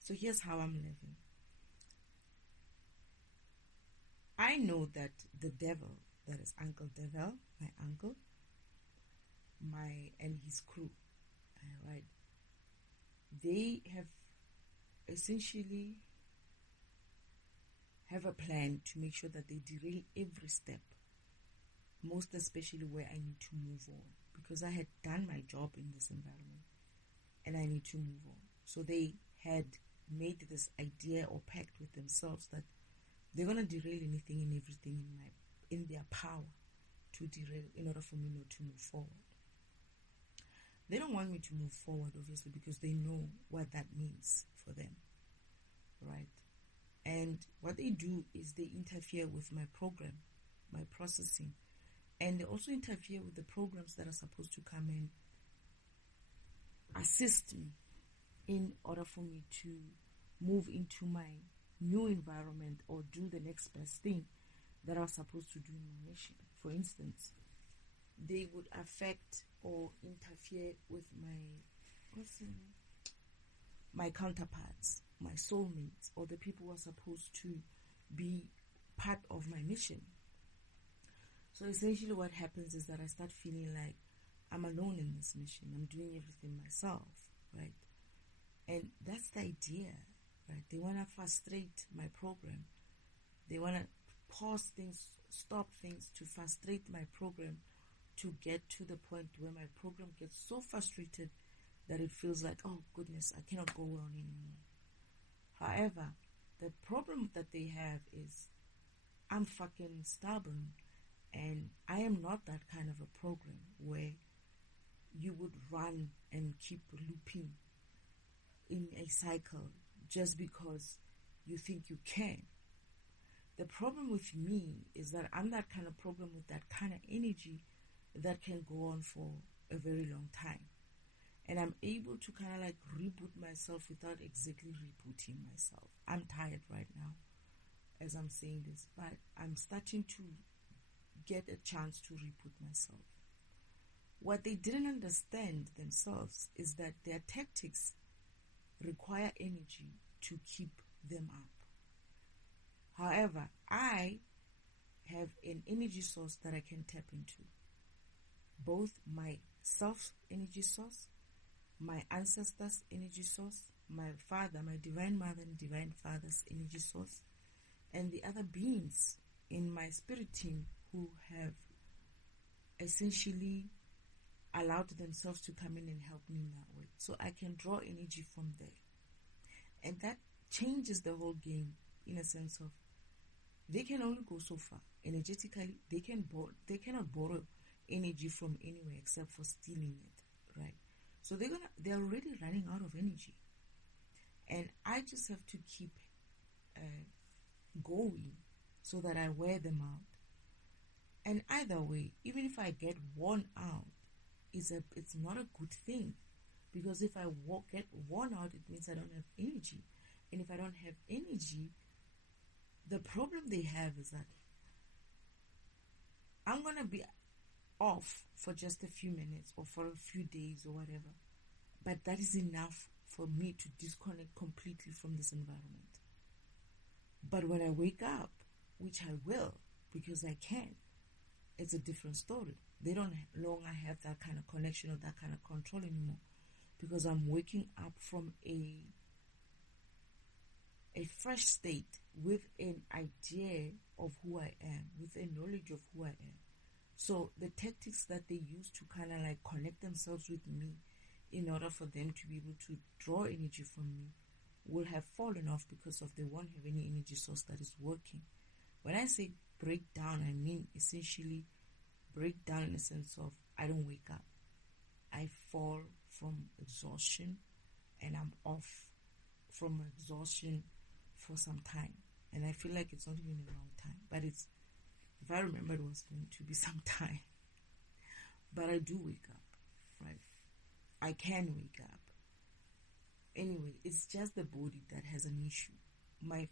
So here's how I'm living. I know that the devil, that is Uncle Devil, my uncle, and his crew, right? They have essentially have a plan to make sure that they derail every step, most especially where I need to move on, because I had done my job in this environment and I need to move on. So they had made this idea or pact with themselves that they're going to derail anything and everything in their power to derail in order for me not to move forward. They don't want me to move forward, obviously, because they know what that means for them, right? And what they do is they interfere with my program, my processing, and they also interfere with the programs that are supposed to come and assist me in order for me to move into my new environment or do the next best thing that I was supposed to do in my mission. For instance, they would affect or interfere with my counterparts, my soulmates, or the people who are supposed to be part of my mission. So essentially what happens is that I start feeling like I'm alone in this mission. I'm doing everything myself, right? And that's the idea, right? They want to frustrate my program. They want to pause things, stop things to frustrate my program, to get to the point where my program gets so frustrated that it feels like, oh goodness, I cannot go on anymore. However, the problem that they have is I'm fucking stubborn, and I am not that kind of a program where you would run and keep looping in a cycle just because you think you can. The problem with me is that I'm that kind of program with that kind of energy that can go on for a very long time. And I'm able to kind of like reboot myself without exactly rebooting myself. I'm tired right now. as I'm saying this, but I'm starting to get a chance to reboot myself. What they didn't understand themselves is that their tactics require energy to keep them up. However, I have an energy source that I can tap into. Both my self-energy source, my ancestors' energy source, my father, my divine mother and divine father's energy source, and the other beings in my spirit team who have essentially allowed themselves to come in and help me in that way. So I can draw energy from there. And that changes the whole game in a sense of they can only go so far. Energetically, they cannot borrow energy from anywhere except for stealing it, right? So they're already running out of energy. And I just have to keep going so that I wear them out. And either way, even if I get worn out, it's not a good thing, because if I get worn out, it means I don't have energy. And if I don't have energy, the problem they have is that I'm going to be off for just a few minutes or for a few days or whatever. But that is enough for me to disconnect completely from this environment. But when I wake up, which I will, because I can, it's a different story. They don't longer have that kind of connection or that kind of control anymore, because I'm waking up from a fresh state with an idea of who I am, with a knowledge of who I am. So the tactics that they use to kind of like connect themselves with me in order for them to be able to draw energy from me will have fallen off, because of they won't have any energy source that is working. When I say break down, I mean essentially break down in the sense of I don't wake up. I fall from exhaustion, and I'm off from exhaustion for some time. And I feel like it's not even a long time, but if I remember, it was going to be some time. But I do wake up, right? I can wake up. Anyway, it's just the body that has an issue. My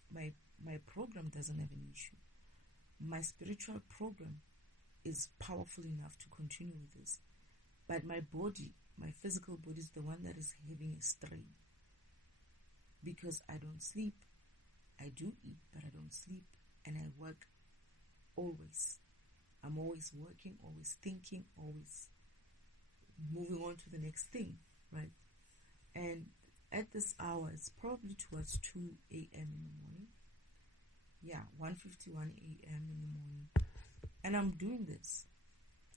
program doesn't have an issue. My spiritual program is powerful enough to continue with this. But my body, my physical body, is the one that is having a strain. Because I don't sleep. I do eat, but I don't sleep. And I work always. I'm always working, always thinking, always moving on to the next thing, right? And at this hour, it's probably towards 2 a.m. in the morning. Yeah, 1:51 a.m. in the morning. And I'm doing this.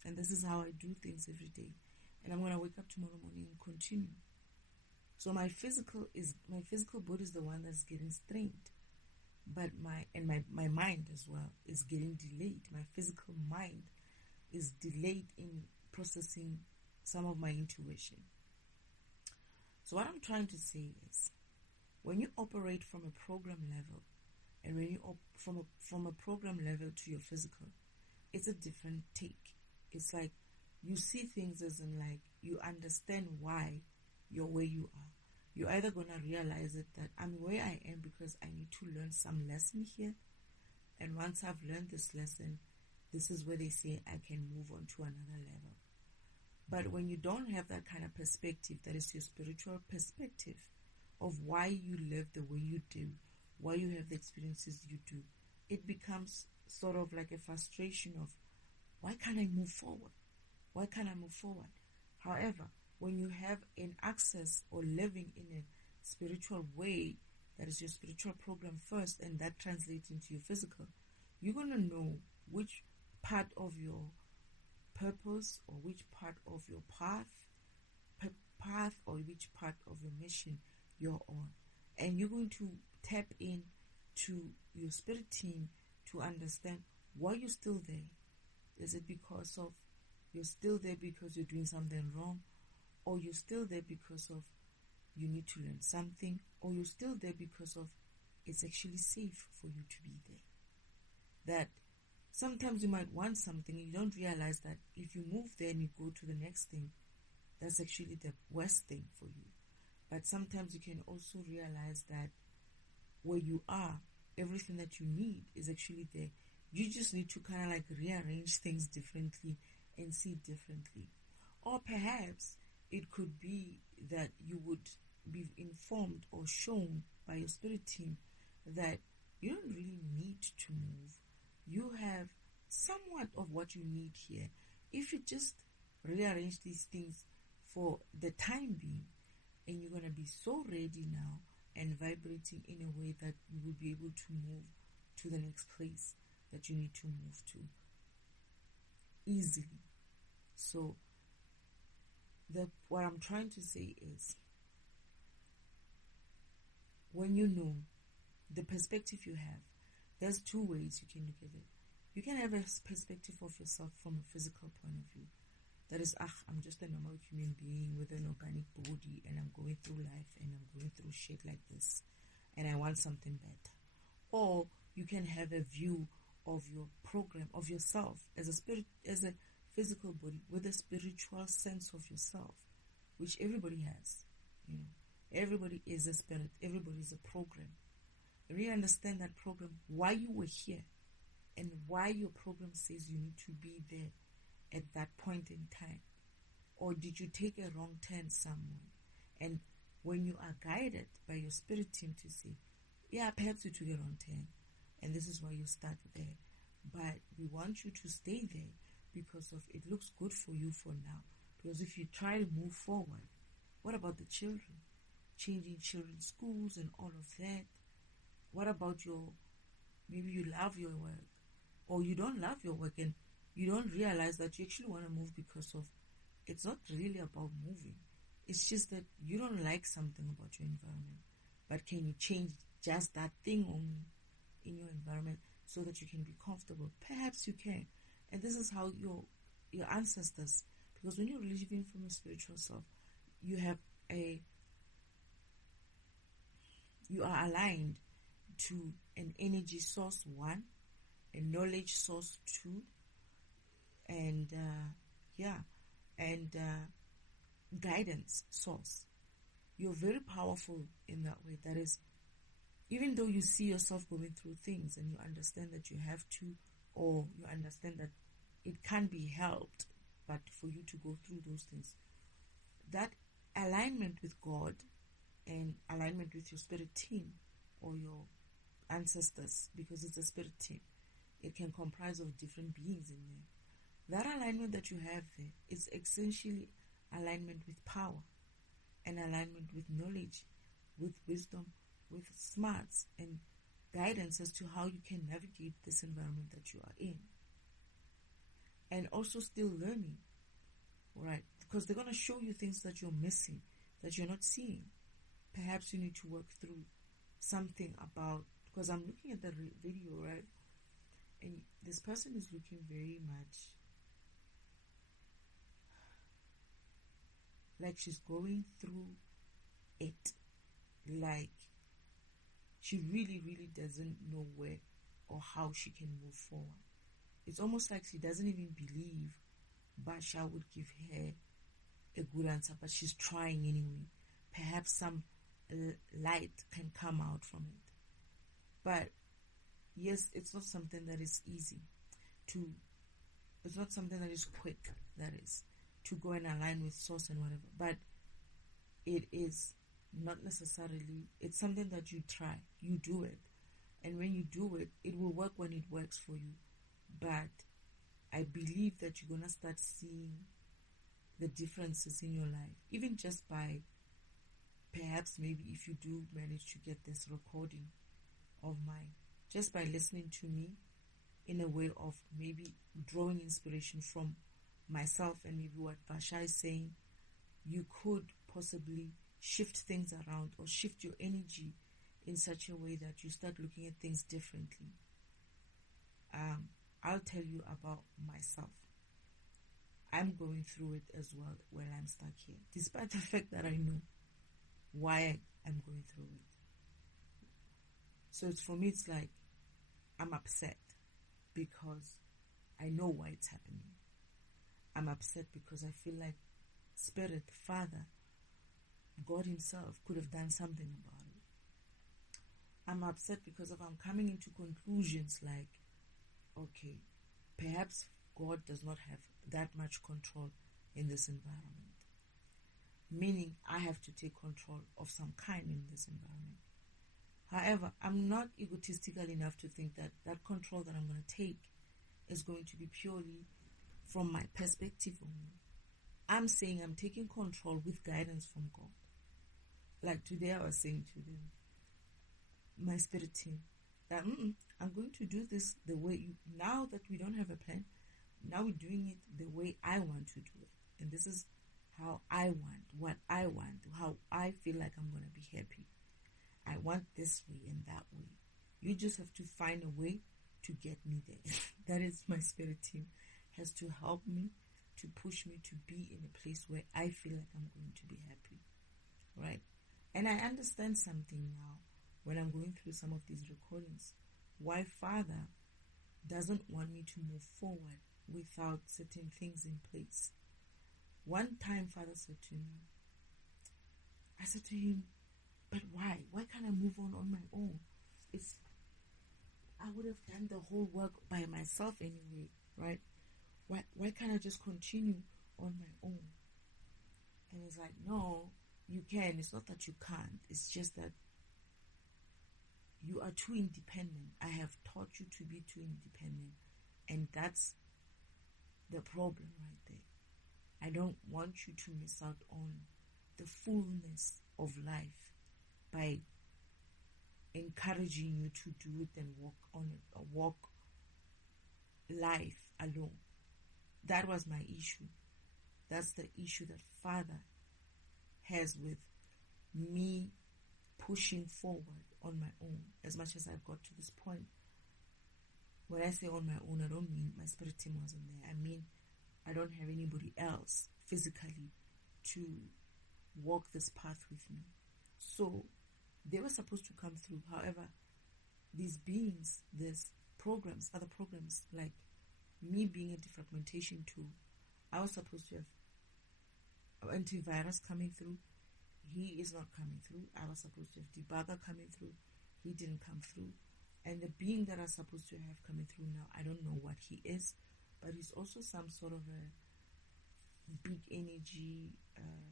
And this is how I do things every day. And I'm going to wake up tomorrow morning and continue. So my physical body is the one that's getting strained. But my mind as well is getting delayed. My physical mind is delayed in processing some of my intuition. So what I'm trying to say is, when you operate from a program level, and when you from a program level to your physical, it's a different take. It's like you see things as in like you understand why you're where you are. You're either going to realize it that I'm where I am because I need to learn some lesson here. And once I've learned this lesson, this is where they say I can move on to another level. But when you don't have that kind of perspective, that is your spiritual perspective of why you live the way you do, why you have the experiences you do, it becomes sort of like a frustration of, why can't I move forward? Why can't I move forward? However, when you have an access or living in a spiritual way, that is your spiritual program first, and that translates into your physical, you're going to know which part of your purpose or which part of your path or which part of your mission you're on. And you're going to tap in to your spirit team to understand why you're still there. Is it because of you're still there because you're doing something wrong? Or you're still there because of you need to learn something? Or you're still there because of it's actually safe for you to be there? That sometimes you might want something and you don't realize that if you move there and you go to the next thing, that's actually the worst thing for you. But sometimes you can also realize that where you are everything that you need is actually there. You just need to kind of like rearrange things differently and see differently. Or perhaps it could be that you would be informed or shown by your spirit team that you don't really need to move. You have somewhat of what you need here. If you just rearrange these things for the time being, and you're going to be so ready now and vibrating in a way that you will be able to move to the next place that you need to move to easily. So what I'm trying to say is, when you know the perspective you have, there's two ways you can look at it. You can have a perspective of yourself from a physical point of view. That is, I'm just a normal human being with an organic body, and I'm going through life and I'm going through shit like this, and I want something better. Or you can have a view of your program, of yourself as a spirit, as a physical body with a spiritual sense of yourself, which everybody has. Everybody is a spirit. Everybody is a program. Really understand that program, why you were here, and why your program says you need to be there at that point in time. Or did you take a wrong turn somewhere? And when you are guided by your spirit team to say, yeah, perhaps you took a wrong turn, and this is why you start there, but we want you to stay there because of it looks good for you for now. Because if you try to move forward, what about the children? Changing children's schools and all of that. What about maybe you love your work, or you don't love your work and you don't realize that you actually want to move because of, it's not really about moving. It's just that you don't like something about your environment. But can you change just that thing only in your environment so that you can be comfortable? Perhaps you can. And this is how your ancestors, because when you're living from a spiritual self, you are aligned to an energy source 1, a knowledge source 2, and guidance source. You're very powerful in that way. That is, even though you see yourself going through things and you understand that you have to, or you understand that it can be helped, but for you to go through those things, that alignment with God and alignment with your spirit team or your ancestors, because it's a spirit team, it can comprise of different beings in there. That alignment that you have there is essentially alignment with power and alignment with knowledge, with wisdom, with smarts and guidance as to how you can navigate this environment that you are in. And also still learning, right? Because they're going to show you things that you're missing, that you're not seeing. Perhaps you need to work through something about, because I'm looking at the video, right? And this person is looking very much like she's going through it, like she really, really doesn't know where or how she can move forward. It's almost like she doesn't even believe Bashar would give her a good answer, but she's trying anyway. Perhaps some light can come out from it. But yes, it's not something that is easy to, it's not something that is quick, that is, to go and align with source and whatever. But it is not necessarily, it's something that you try, you do it. And when you do it, it will work when it works for you. But I believe that you're going to start seeing the differences in your life, even just by, perhaps maybe if you do manage to get this recording of mine, just by listening to me in a way of maybe drawing inspiration from myself and maybe what Bashar is saying, you could possibly shift things around or shift your energy in such a way that you start looking at things differently. I'll tell you about myself. I'm going through it as well while I'm stuck here, despite the fact that I know why I'm going through it. So for me, it's like I'm upset because I know why it's happening. I'm upset because I feel like Spirit, Father, God Himself could have done something about it. I'm upset because I'm coming into conclusions like, okay, perhaps God does not have that much control in this environment. Meaning I have to take control of some kind in this environment. However, I'm not egotistical enough to think that that control that I'm going to take is going to be purely from my perspective only. I'm saying I'm taking control with guidance from God. Like today I was saying to my spirit team that I'm going to do this the way now that we don't have a plan, now we're doing it the way I want to do it. And this is how I want, what I want, how I feel like I'm going to be happy. I want this way and that way. You just have to find a way to get me there. That is my spirit team, has to help me, to push me to be in a place where I feel like I'm going to be happy. Right? And I understand something now when I'm going through some of these recordings, why Father doesn't want me to move forward without certain things in place. One time Father said to me, I said to him, but why? Why can't I move on my own? I would have done the whole work by myself anyway, right? Why can't I just continue on my own? And he's like, no, you can. It's not that you can't. It's just that you are too independent. I have taught you to be too independent. And that's the problem right there. I don't want you to miss out on the fullness of life by encouraging you to do it and walk life alone. That was my issue. That's the issue that Father has with me pushing forward on my own. As much as I've got to this point, when I say on my own, I don't mean my spirit team wasn't there. I mean, I don't have anybody else physically to walk this path with me. So they were supposed to come through. However, these beings, these programs, other programs, like me being a defragmentation tool, I was supposed to have antivirus coming through. He is not coming through. I was supposed to have debugger coming through. He didn't come through. And the being that I'm supposed to have coming through now, I don't know what he is, but he's also some sort of a big energy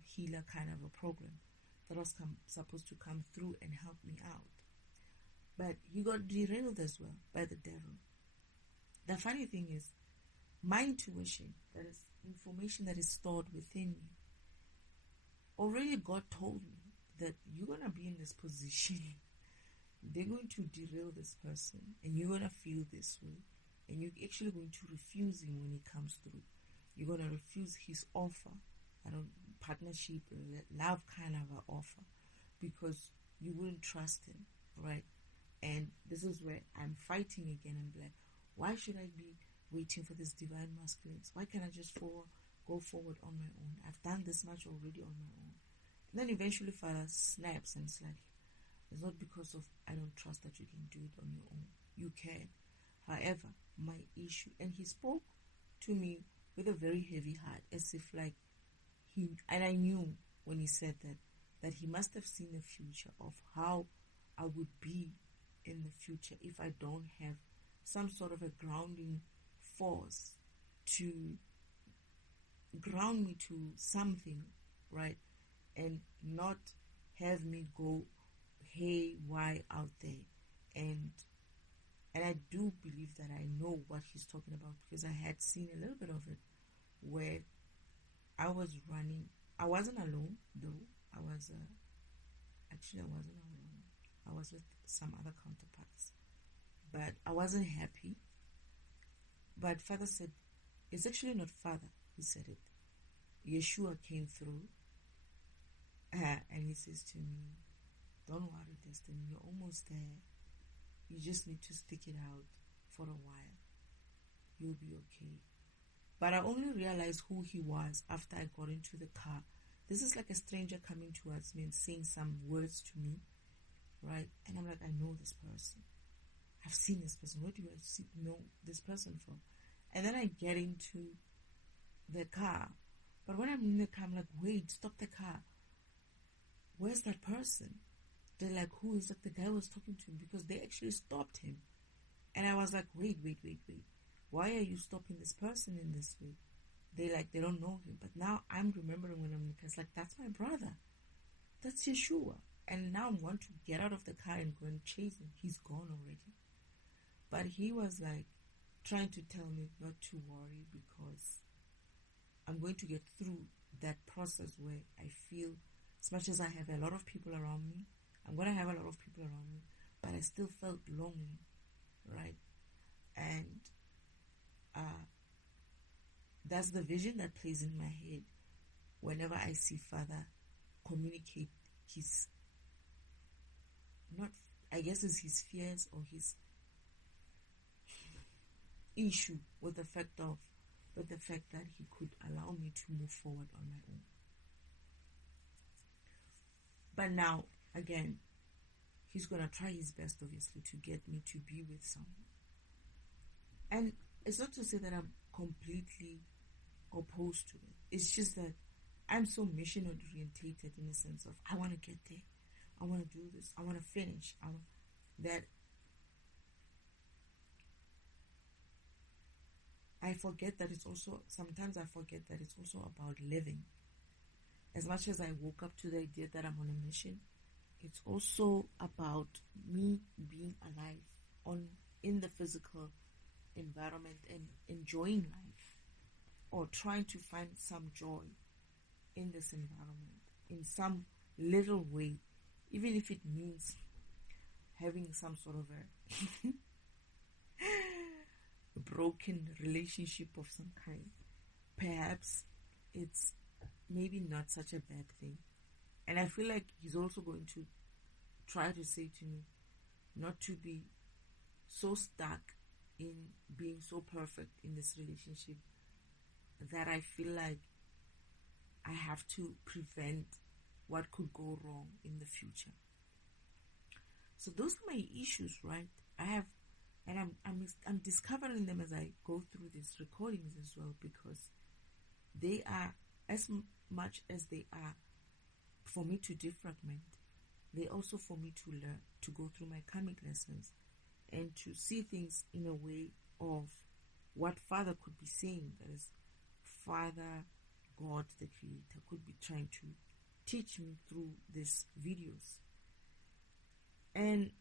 healer kind of a program that was supposed to come through and help me out. But he got derailed as well by the devil. The funny thing is, my intuition, that is information that is stored within me, already God told me that you're going to be in this position. They're going to derail this person and you're going to feel this way. And you're actually going to refuse him when he comes through. You're going to refuse his offer. Partnership, love kind of an offer, because you wouldn't trust him, right? And this is where I'm fighting again. I'm like, why should I be waiting for this divine masculines? Why can't I just go forward on my own? I've done this much already on my own. And then eventually Father snaps and it's like, it's not because of I don't trust that you can do it on your own. You can. However, my issue, and he spoke to me with a very heavy heart, as if like and I knew when he said that he must have seen the future of how I would be in the future if I don't have some sort of a grounding force to ground me to something, right? And not have me go haywire out there. And I do believe that I know what he's talking about, because I had seen a little bit of it where I was running. I wasn't alone though. I wasn't alone. I was with some other counterparts, but I wasn't happy. But Father said, it's actually not Father who said it. Yeshua came through and he says to me, don't worry, Destiny, you're almost there. You just need to stick it out for a while. You'll be okay. But I only realized who he was after I got into the car. This is like a stranger coming towards me and saying some words to me, right? And I'm like, I know this person. I've seen this person. Where do I know this person from? And then I get into the car. But when I'm in the car, I'm like, wait, stop the car. Where's that person? they're like, who is that? The guy was talking to him, because they actually stopped him. And I was like, wait. Why are you stopping this person in this way? They don't know him. But now I'm remembering when I'm in the car, it's like, that's my brother. That's Yeshua. And now I want to get out of the car and go and chase him. He's gone already. But he was like trying to tell me not to worry, because I'm going to get through that process where I feel, as much as I have a lot of people around me, I'm going to have a lot of people around me, but I still felt lonely, right? And that's the vision that plays in my head whenever I see Father communicate his, not, I guess it's his fears or his issue with the fact that he could allow me to move forward on my own. But now, again, he's going to try his best, obviously, to get me to be with someone. And it's not to say that I'm completely opposed to it. It's just that I'm so mission orientated in the sense of, I want to get there. I want to do this. I want to finish. I forget that it's also, sometimes I forget that it's also about living. As much as I woke up to the idea that I'm on a mission, it's also about me being alive in the physical environment and enjoying life, or trying to find some joy in this environment in some little way, even if it means having some sort of a broken relationship of some kind. Perhaps it's maybe not such a bad thing. And I feel like he's also going to try to say to me not to be so stuck in being so perfect in this relationship that I feel like I have to prevent what could go wrong in the future. So those are my issues, right? I have, and I'm discovering them as I go through these recordings as well, because they are, as much as they are for me to defragment, they also for me to learn, to go through my karmic lessons and to see things in a way of what Father could be saying. That is, Father, God, the Creator, could be trying to teach me through these videos. And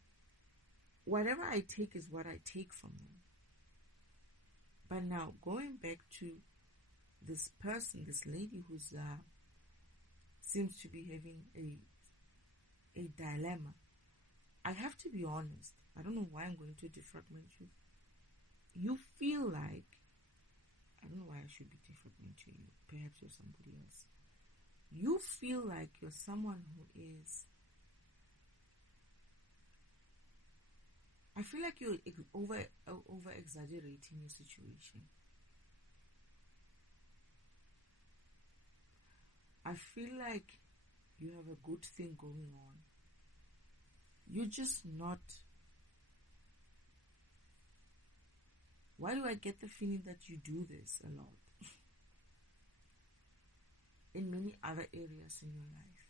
whatever I take is what I take from them. But now, going back to this person, this lady who's seems to be having a dilemma, I have to be honest. I don't know why I'm going to defragment you. You feel like, I don't know why I should be defragmenting you. Perhaps you're somebody else. You feel like you're someone who is, I feel like you're over exaggerating your situation. I feel like you have a good thing going on. You're just not. Why do I get the feeling that you do this a lot in many other areas in your life?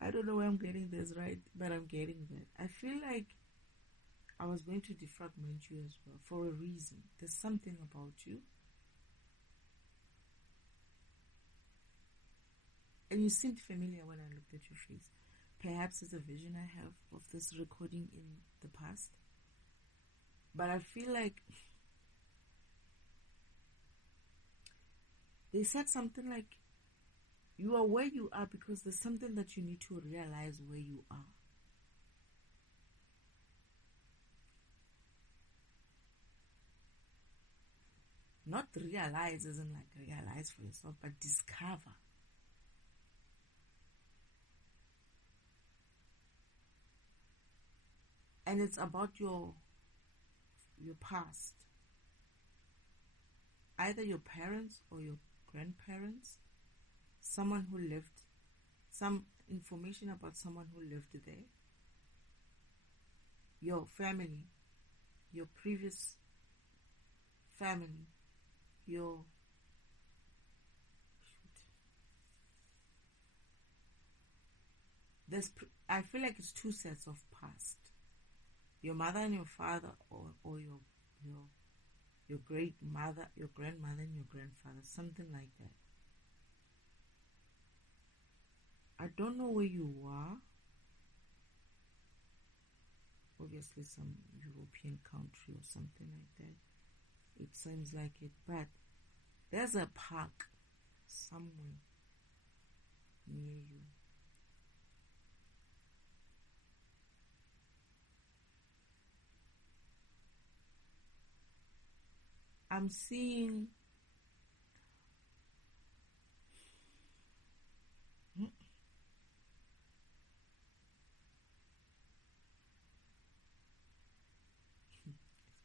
I don't know where I'm getting this right, but I'm getting that. I feel like I was going to defragment you as well for a reason. There's something about you. And you seemed familiar when I looked at your face. Perhaps it's a vision I have of this recording in the past. But I feel like they said something like, you are where you are because there's something that you need to realize where you are. Not realize isn't like realize for yourself, but discover. And it's about your past. Either your parents or your grandparents, someone who lived, some information about someone who lived there, your family, your previous family, your I feel like it's two sets of past. Your mother and your father, or your great mother, your grandmother and your grandfather, something like that. I don't know where you are. Obviously some European country or something like that. It seems like it, but there's a park somewhere near you. I'm seeing it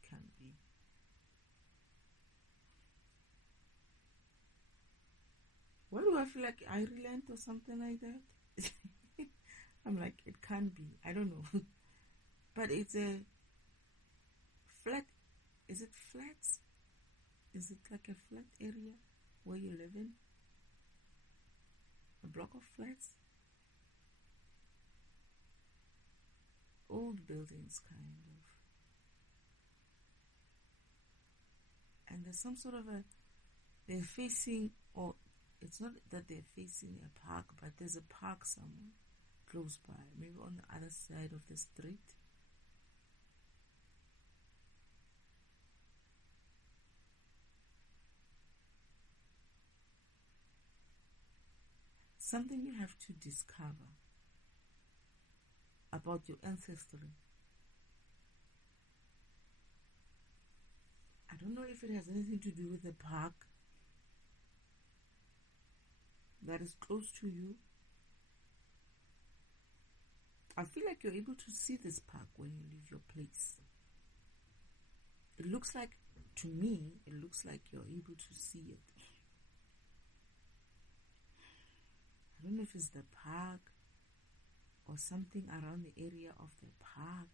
can't be. What do I feel like? Ireland or something like that? I'm like, it can't be. I don't know. But it's a flat. Is it flats? Is it like a flat area where you live in? A block of flats? Old buildings, kind of. And there's some sort of they're facing, or it's not that they're facing a park, but there's a park somewhere close by, maybe on the other side of the street. Something you have to discover about your ancestry. I don't know if it has anything to do with the park that is close to you. I feel like you're able to see this park when you leave your place. It looks like, to me, it looks like you're able to see it. I don't know if it's the park or something around the area of the park.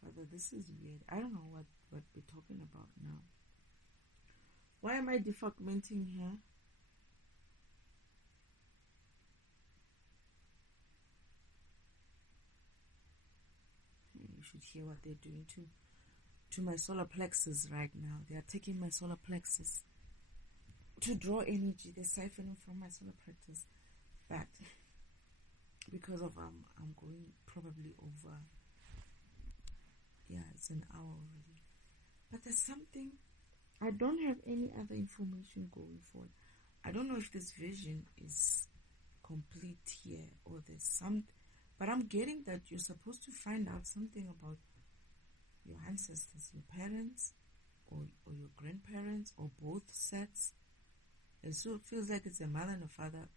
Father, this is weird. I don't know what we're talking about now. Why am I defragmenting here? You should hear what they're doing to my solar plexus right now. They are taking my solar plexus to draw energy. They're siphoning from my solar plexus. But because of I'm going probably over. Yeah, it's an hour already. But there's something, I don't have any other information going forward. I don't know if this vision is complete here or there's some, but I'm getting that you're supposed to find out something about your ancestors, your parents or your grandparents or both sets. It still feels like it's a mother and a father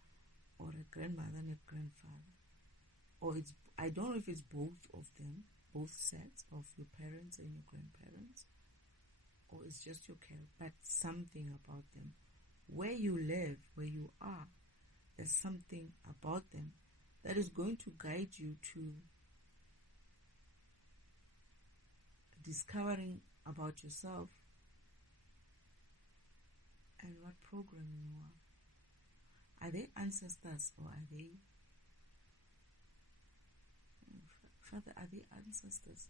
or a grandmother and a grandfather. Or it's, I don't know if it's both of them, both sets of your parents and your grandparents, or it's just your care, but something about them. Where you live, where you are, there's something about them that is going to guide you to discovering about yourself and what program you are. Are they ancestors or are they, Father, are they ancestors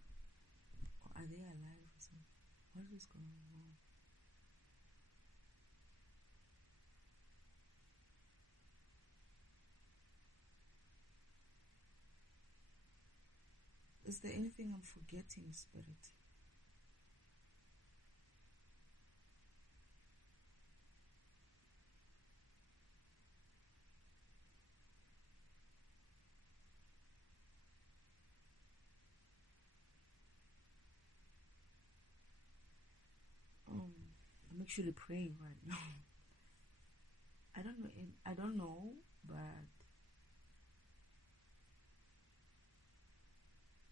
or are they alive or something? What is going on? Is there anything I'm forgetting, Spirit? I'm actually praying right now. I don't know, but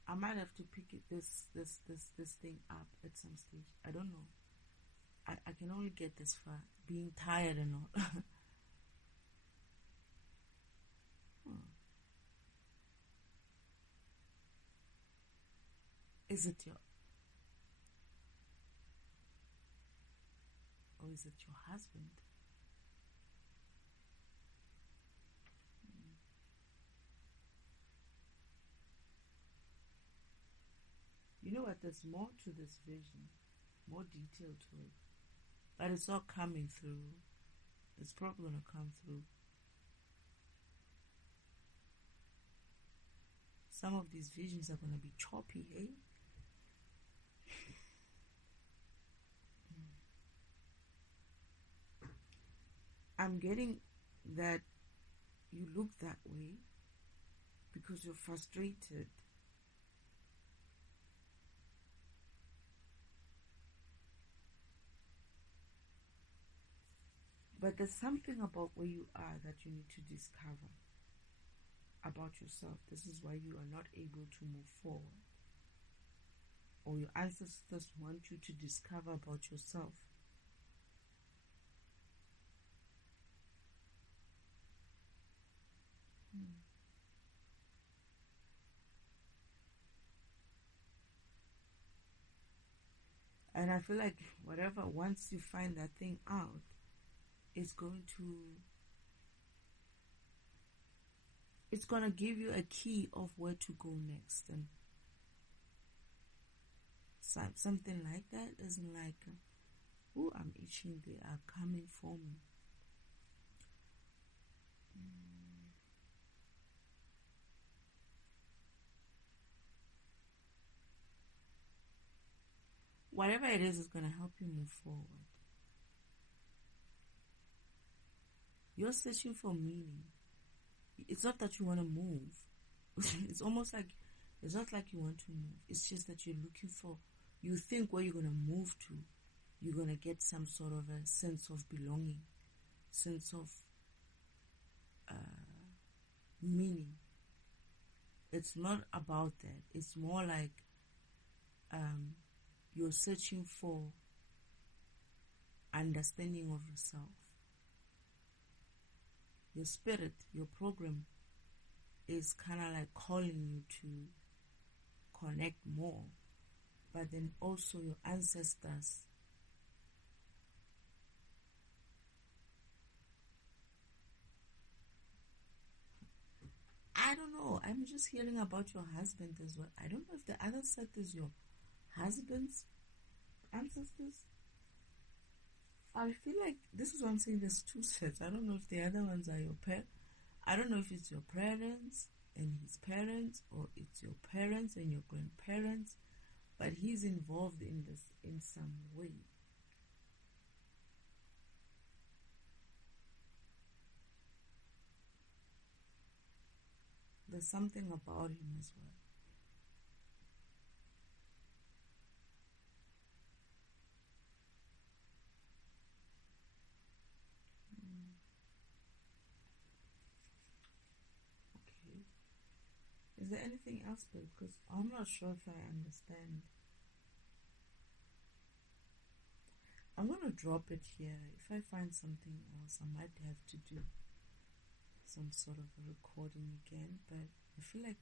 I might have to pick this thing up at some stage. I don't know. I can only get this far, being tired and all. Is it your? is it your husband? You know what? There's more to this vision, more detail to it. But it's all coming through. It's probably going to come through. Some of these visions are going to be choppy, eh? I'm getting that you look that way because you're frustrated. But there's something about where you are that you need to discover about yourself. This is why you are not able to move forward. Or your ancestors want you to discover about yourself. And I feel like whatever, once you find that thing out, it's going to give you a key of where to go next. And something like that isn't like, oh, I'm itching, they are coming for me. Whatever it is going to help you move forward. You're searching for meaning. It's not that you want to move. It's almost like, it's not like you want to move. It's just that you're looking for, you think where you're going to move to, you're going to get some sort of a sense of belonging, sense of meaning. It's not about that. It's more like you're searching for understanding of yourself. Your spirit, your program is kind of like calling you to connect more. But then also your ancestors I don't know. I'm just hearing about your husband as well. I don't know if the other set is your husband's ancestors. I feel like this is what I'm saying. There's two sets. I don't know if the other ones are your I don't know if it's your parents and his parents, or it's your parents and your grandparents. But he's involved in this in some way. There's something about him as well. Okay. Is there anything else, babe? Because I'm not sure if I understand. I'm going to drop it here. If I find something else, I might have to do some sort of a recording again, but I feel like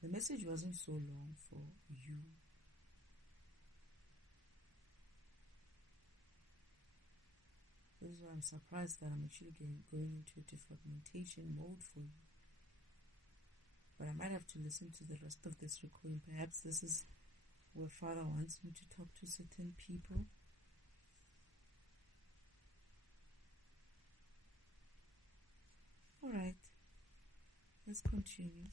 the message wasn't so long for you. This is why I'm surprised that I'm actually going into a defragmentation mode for you. But I might have to listen to the rest of this recording. Perhaps this is where Father wants me to talk to certain people. Alright, let's continue.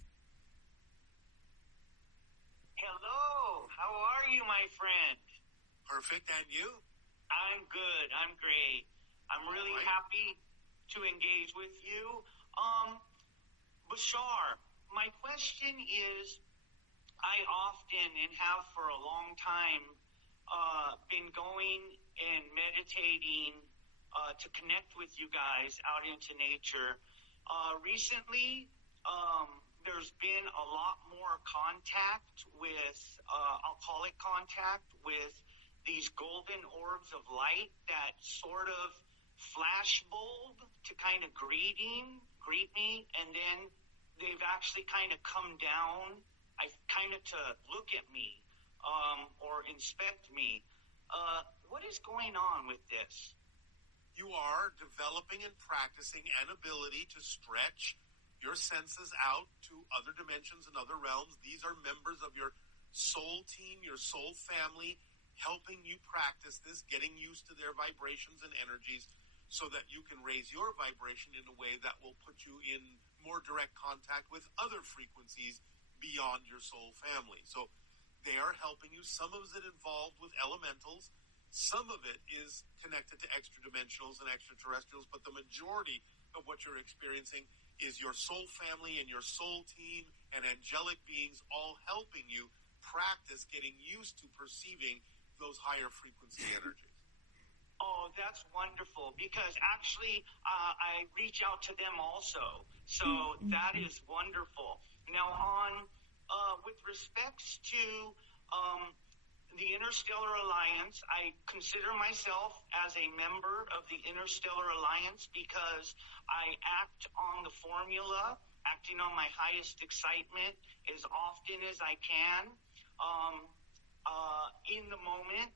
Hello, how are you, my friend? Perfect, and you? I'm good, I'm great. I'm really happy to engage with you. Bashar, my question is, I often and have for a long time been going and meditating to connect with you guys out into nature. Recently, there's been a lot more contact with, I'll call it contact, with these golden orbs of light that sort of flash bulb to kind of greet me, and then they've actually kind of come down, to look at me, or inspect me. What is going on with this? You are developing and practicing an ability to stretch your senses out to other dimensions and other realms. These are members of your soul team, your soul family, helping you practice this, getting used to their vibrations and energies so that you can raise your vibration in a way that will put you in more direct contact with other frequencies beyond your soul family. So they are helping you. Some of it involved with elementals. Some of it is connected to extra-dimensionals and extraterrestrials, but the majority of what you're experiencing is your soul family and your soul team and angelic beings all helping you practice getting used to perceiving those higher frequency energies. Oh, that's wonderful, because actually I reach out to them also. So that is wonderful. Now, with respects to the Interstellar Alliance, I consider myself as a member of the Interstellar Alliance because I act on the formula, acting on my highest excitement as often as I can in the moment.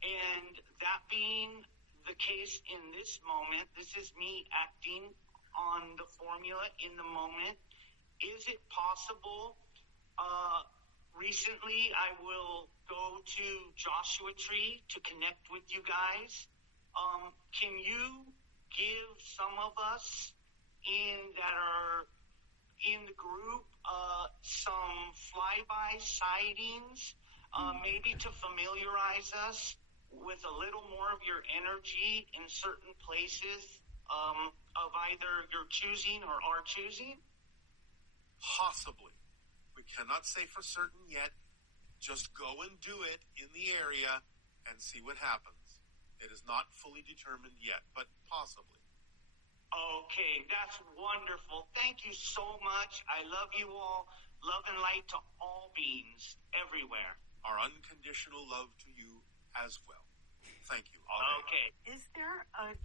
And that being the case in this moment, this is me acting on the formula in the moment. Is it possible? Recently, I will go to Joshua Tree to connect with you guys. Can you give some of us that are in the group some flyby sightings, maybe to familiarize us with a little more of your energy in certain places of either your choosing or our choosing? Possibly. We cannot say for certain yet. Just go and do it in the area and see what happens. It is not fully determined yet, but possibly. Okay, that's wonderful. Thank you so much. I love you all. Love and light to all beings everywhere. Our unconditional love to you as well. Thank you. Okay. Is there a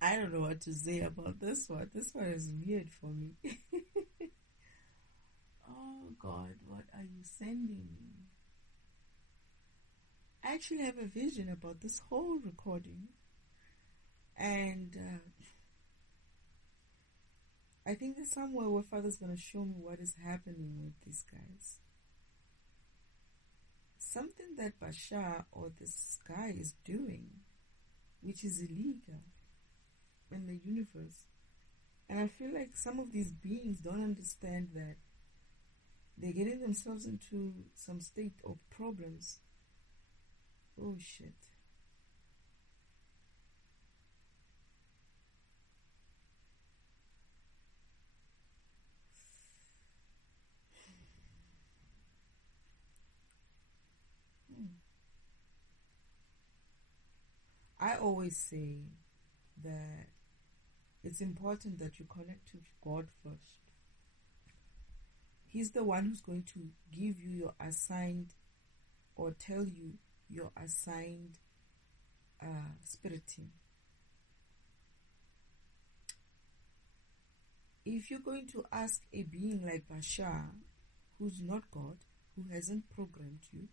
I don't know what to say about this one. This one is weird for me. Oh God, what are you sending me? I actually have a vision about this whole recording. And I think there's somewhere where Father's going to show me what is happening with these guys. Something that Bashar or this guy is doing, which is illegal in the universe. And I feel like some of these beings don't understand that they're getting themselves into some state of problems. Oh shit. I always say that it's important that you connect to God first. He's the one who's going to give you your assigned, or tell you your assigned spirit team. If you're going to ask a being like Bashar, who's not God, who hasn't programmed you,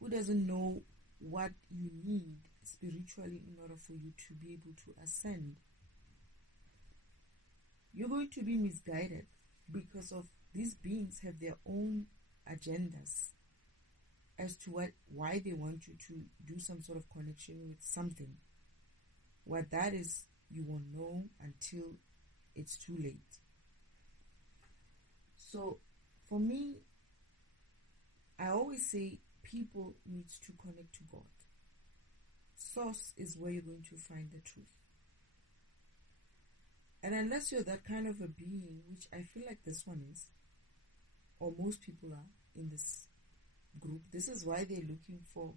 who doesn't know what you need spiritually in order for you to be able to ascend, you're going to be misguided, because of these beings have their own agendas as to why they want you to do some sort of connection with something. What that is, you won't know until it's too late. So for me, I always say people need to connect to God. Source is where you're going to find the truth. And unless you're that kind of a being, which I feel like this one is, or most people are in this group, this is why they're looking for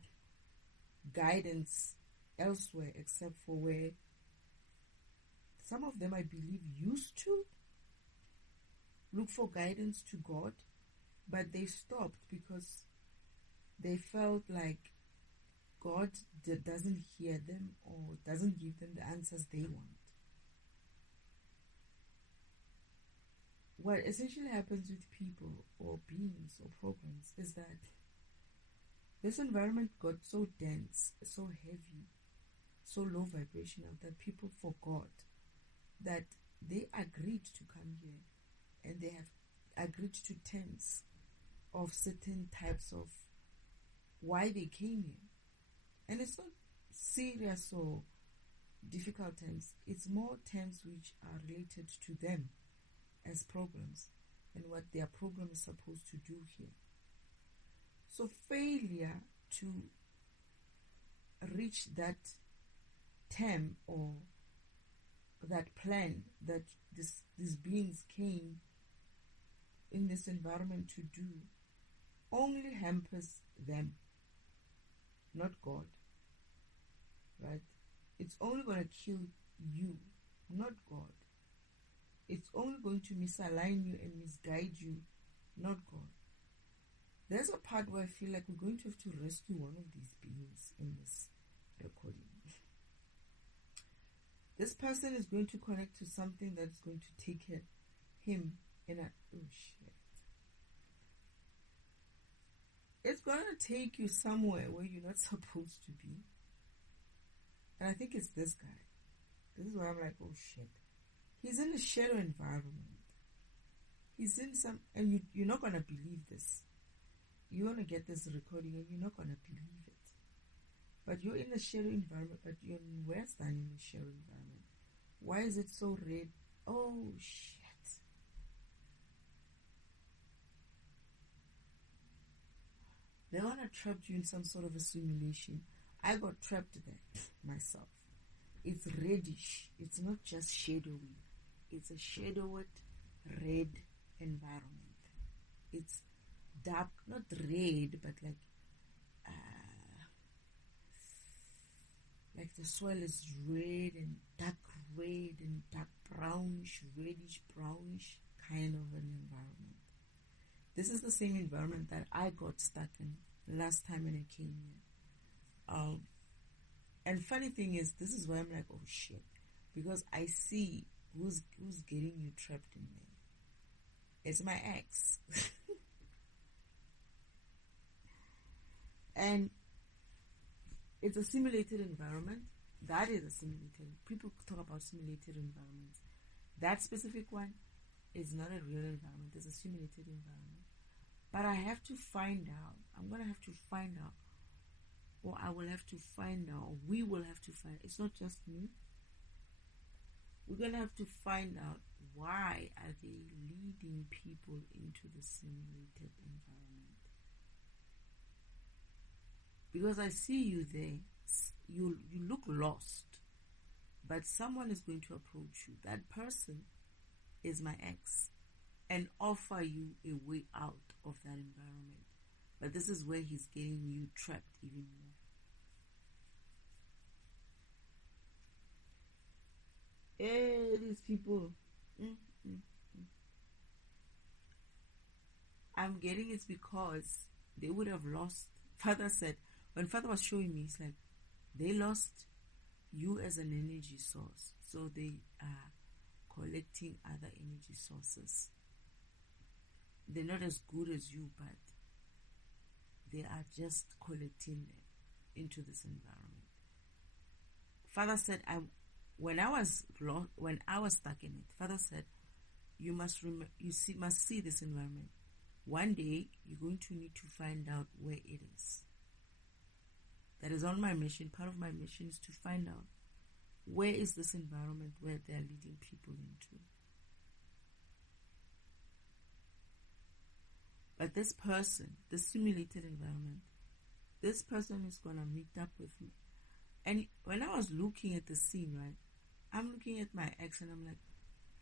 guidance elsewhere, except for where some of them, I believe, used to look for guidance to God, but they stopped because they felt like God doesn't hear them or doesn't give them the answers they want. What essentially happens with people or beings or programs is that this environment got so dense, so heavy, so low vibrational that people forgot that they agreed to come here and they have agreed to terms of certain types of why they came here. And it's not serious or difficult terms. It's more terms which are related to them as programs and what their program is supposed to do here. So failure to reach that term or that plan that these beings came in this environment to do only hampers them, not God. Right? It's only going to kill you, not God. It's only going to misalign you and misguide you, not God. There's a part where I feel like we're going to have to rescue one of these beings in this recording. This person is going to connect to something that's going to take him in a... Oh, shit. It's going to take you somewhere where you're not supposed to be. And I think it's this guy. This is where I'm like, oh, shit. He's in a shadow environment. He's in some... And you're not going to believe this. You're going to get this recording and you're not going to believe it. But you're in a shadow environment, but you're in Western in a shadow environment. Why is it so red? Oh, shit. They want to trap you in some sort of a simulation. I got trapped there myself. It's reddish. It's not just shadowy. It's a shadowed red environment. It's dark, not red, but like the soil is red and dark red and dark brownish, reddish brownish kind of an environment. This is the same environment that I got stuck in last time when I came here. And funny thing is, this is where I'm like, oh shit, because I see who's getting you trapped in there. It's my ex. And it's a simulated environment. That is a simulated. People talk about simulated environments. That specific one is not a real environment. It's a simulated environment. But I have to find out. I'm going to have to find out. Or I will have to find out. Or we will have to find out. It's not just me. We're going to have to find out why are they leading people into the simulated environment. Because I see you there, you look lost, but someone is going to approach you. That person is my ex and offer you a way out of that environment. But this is where he's getting you trapped even more. Hey, these people. I'm getting it because they would have lost. Father said, when Father was showing me, it's like they lost you as an energy source. So they are collecting other energy sources. They're not as good as you, but they are just collecting them into this environment. Father said, when I was stuck in it, Father said, you must see this environment. One day you're going to need to find out where it is. That is on my mission. Part of my mission is to find out where is this environment where they're leading people into. But this person, the simulated environment, this person is going to meet up with me. And when I was looking at the scene, right, I'm looking at my ex and I'm like,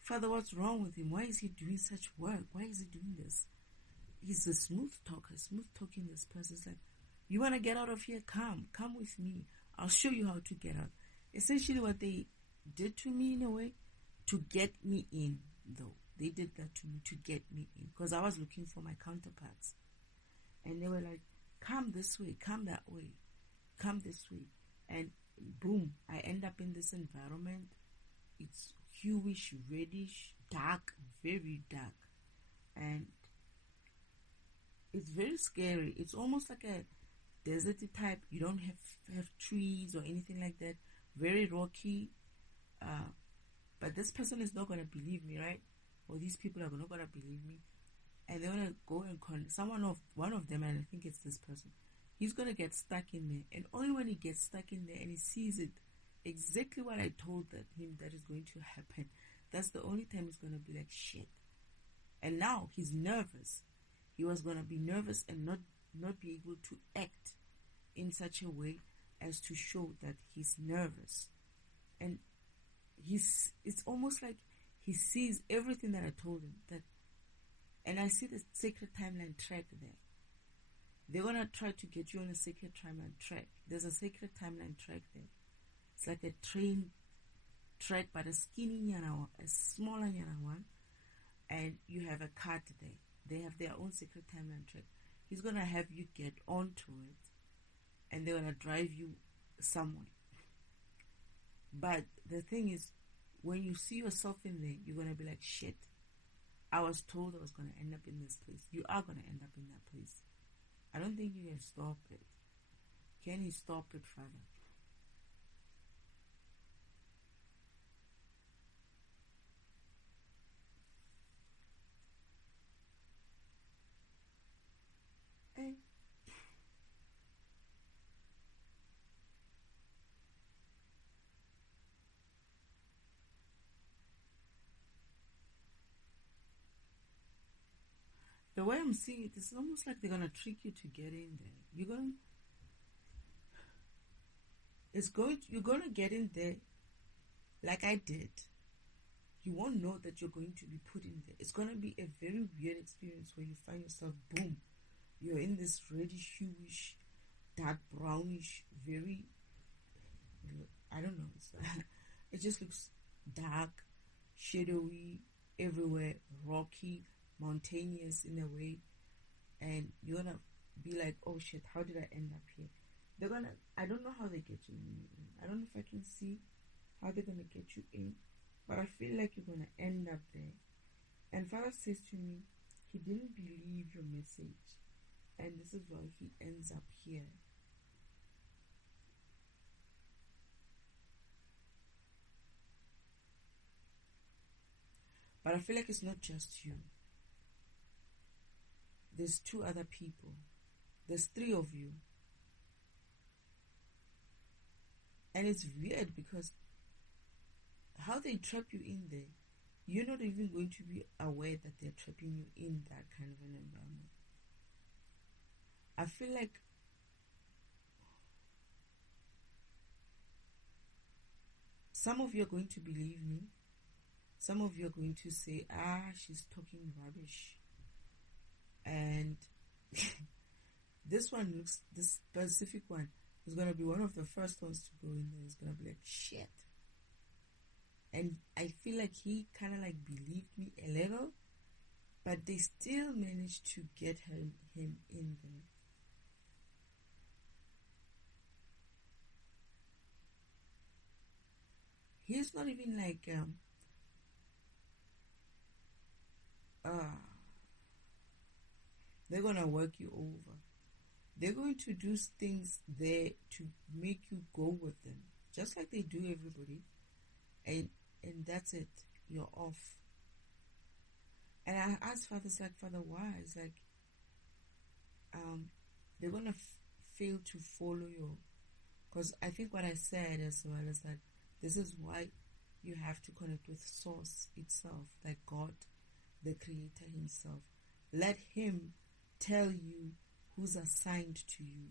Father, what's wrong with him? Why is he doing such work? Why is he doing this? He's a smooth talking this person. It's like, you want to get out of here? Come with me. I'll show you how to get out. Essentially what they did to me in a way, to get me in though. They did that to me to get me in because I was looking for my counterparts. And they were like, come this way, come that way, come this way. And boom, I end up in this environment. It's hueish, reddish, dark, very dark. And it's very scary. It's almost like deserty type. You don't have trees or anything like that. Very rocky. But this person is not going to believe me, right? Or these people are not going to believe me. And they're going to go and one of them, and I think it's this person, he's going to get stuck in there. And only when he gets stuck in there and he sees it, exactly what I told him that is going to happen, that's the only time he's going to be like, shit. And now he's nervous. He was going to be nervous and not be able to act in such a way as to show that he's nervous. And it's almost like he sees everything that I told him. And I see the sacred timeline track there. They're going to try to get you on a sacred timeline track. There's a sacred timeline track there. It's like a train track, but a smaller one. And you have a cart there. They have their own sacred timeline track. He's going to have you get onto it, and they're going to drive you somewhere. But the thing is, when you see yourself in there, you're going to be like, shit, I was told I was going to end up in this place. You are going to end up in that place. I don't think you can stop it. Can you stop it, Father? Hey. The way I'm seeing it, it's almost like they're gonna trick you to get in there. You're gonna get in there like I did. You won't know that you're going to be put in there. It's gonna be a very weird experience where you find yourself, boom, you're in this reddish, hueish, dark brownish, very, I don't know, it just looks dark, shadowy, everywhere, rocky, mountainous in a way, and you're gonna be like, oh shit, how did I end up here? I don't know how they get you in. I don't know if I can see how they're gonna get you in, but I feel like you're gonna end up there. And Father says to me, he didn't believe your message, and this is why he ends up here. But I feel like it's not just you. There's 2 other people. There's 3 of you. And it's weird because how they trap you in there, you're not even going to be aware that they're trapping you in that kind of an environment. I feel like some of you are going to believe me. Some of you are going to say, she's talking rubbish. And this specific one is going to be one of the first ones to go in there. It's going to be like, shit. And I feel like he kind of like believed me a little, but they still managed to get him in there. He's not even like, they're going to work you over. They're going to do things there to make you go with them, just like they do everybody. And that's it. You're off. And I asked Father, it's like, Father, why? It's like, they're going to fail to follow you. Because I think what I said as well is that this is why you have to connect with Source itself, like God, the Creator himself. Let him tell you who's assigned to you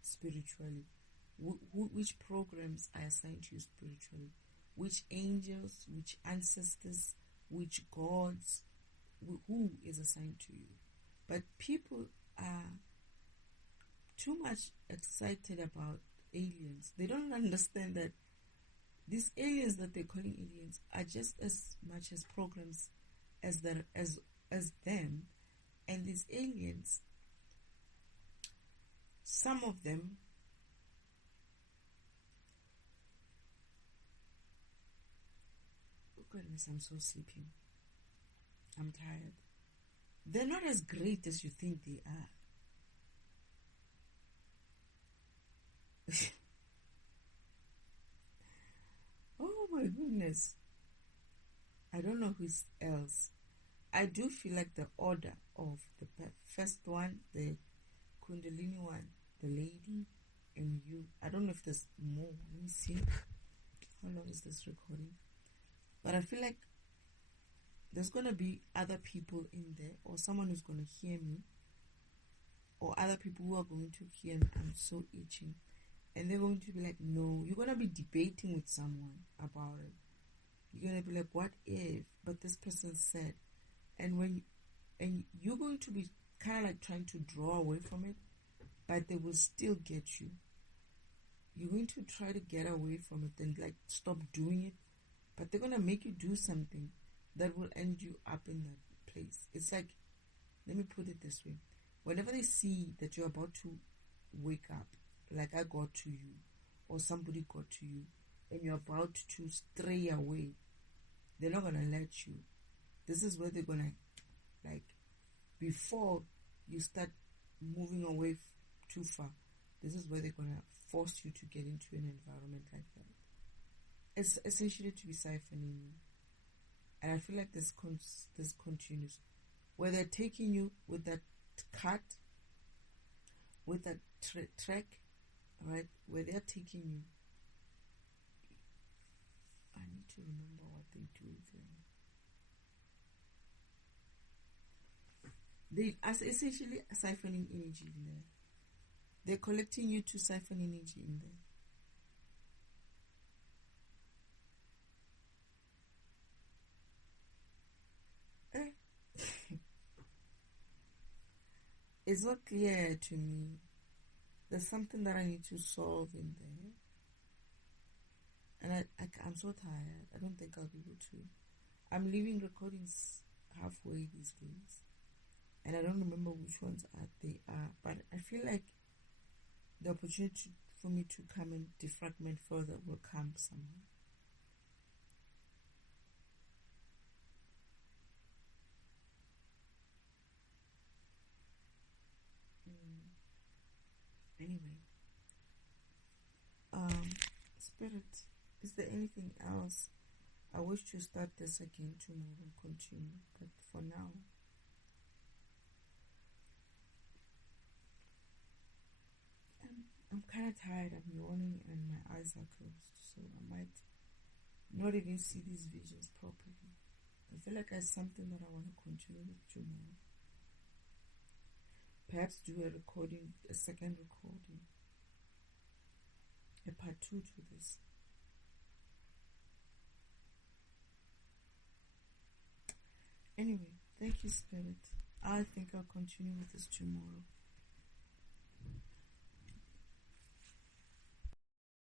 spiritually, which programs are assigned to you spiritually, which angels, which ancestors, which gods, who is assigned to you. But people are too much excited about aliens. They don't understand that these aliens that they're calling aliens are just as much as programs as them. And these aliens, some of them, oh goodness, I'm so sleepy. I'm tired. They're not as great as you think they are. Oh my goodness. I don't know who else. I do feel like the order of the first one, the Kundalini one, the lady, and you. I don't know if there's more. Let me see. How long is this recording? But I feel like there's going to be other people in there, or someone who's going to hear me, or other people who are going to hear me. I'm so itching. And they're going to be like, no, you're going to be debating with someone about it. You're going to be like, what if? But this person said. And you're going to be kind of like trying to draw away from it, but they will still get you. You're going to try to get away from it and like stop doing it, but they're going to make you do something that will end you up in that place. It's like, let me put it this way. Whenever they see that you're about to wake up, like I got to you, or somebody got to you, and you're about to stray away, they're not going to let you. This is where they're going to, like, before you start moving away too far, this is where they're going to force you to get into an environment like that. It's essentially to be siphoning you. And I feel like this continues. Where they're taking you with that cut, with that track, right? Where they're taking you. I need to remember what they do there. They are essentially siphoning energy in there. They're collecting you to siphon energy in there. It's not clear to me. There's something that I need to solve in there. And I'm so tired. I don't think I'll be able to. I'm leaving recordings halfway these days. And I don't remember which ones they are. But I feel like the opportunity for me to come and defragment further will come somehow. Anyway, Spirit, is there anything else? I wish to start this again tomorrow and continue, but for now, I'm kind of tired. I'm yawning and my eyes are closed, so I might not even see these visions properly. I feel like there's something that I want to continue with tomorrow. Perhaps do a second recording, a part 2 to this. Anyway, thank you, Spirit. I think I'll continue with this tomorrow.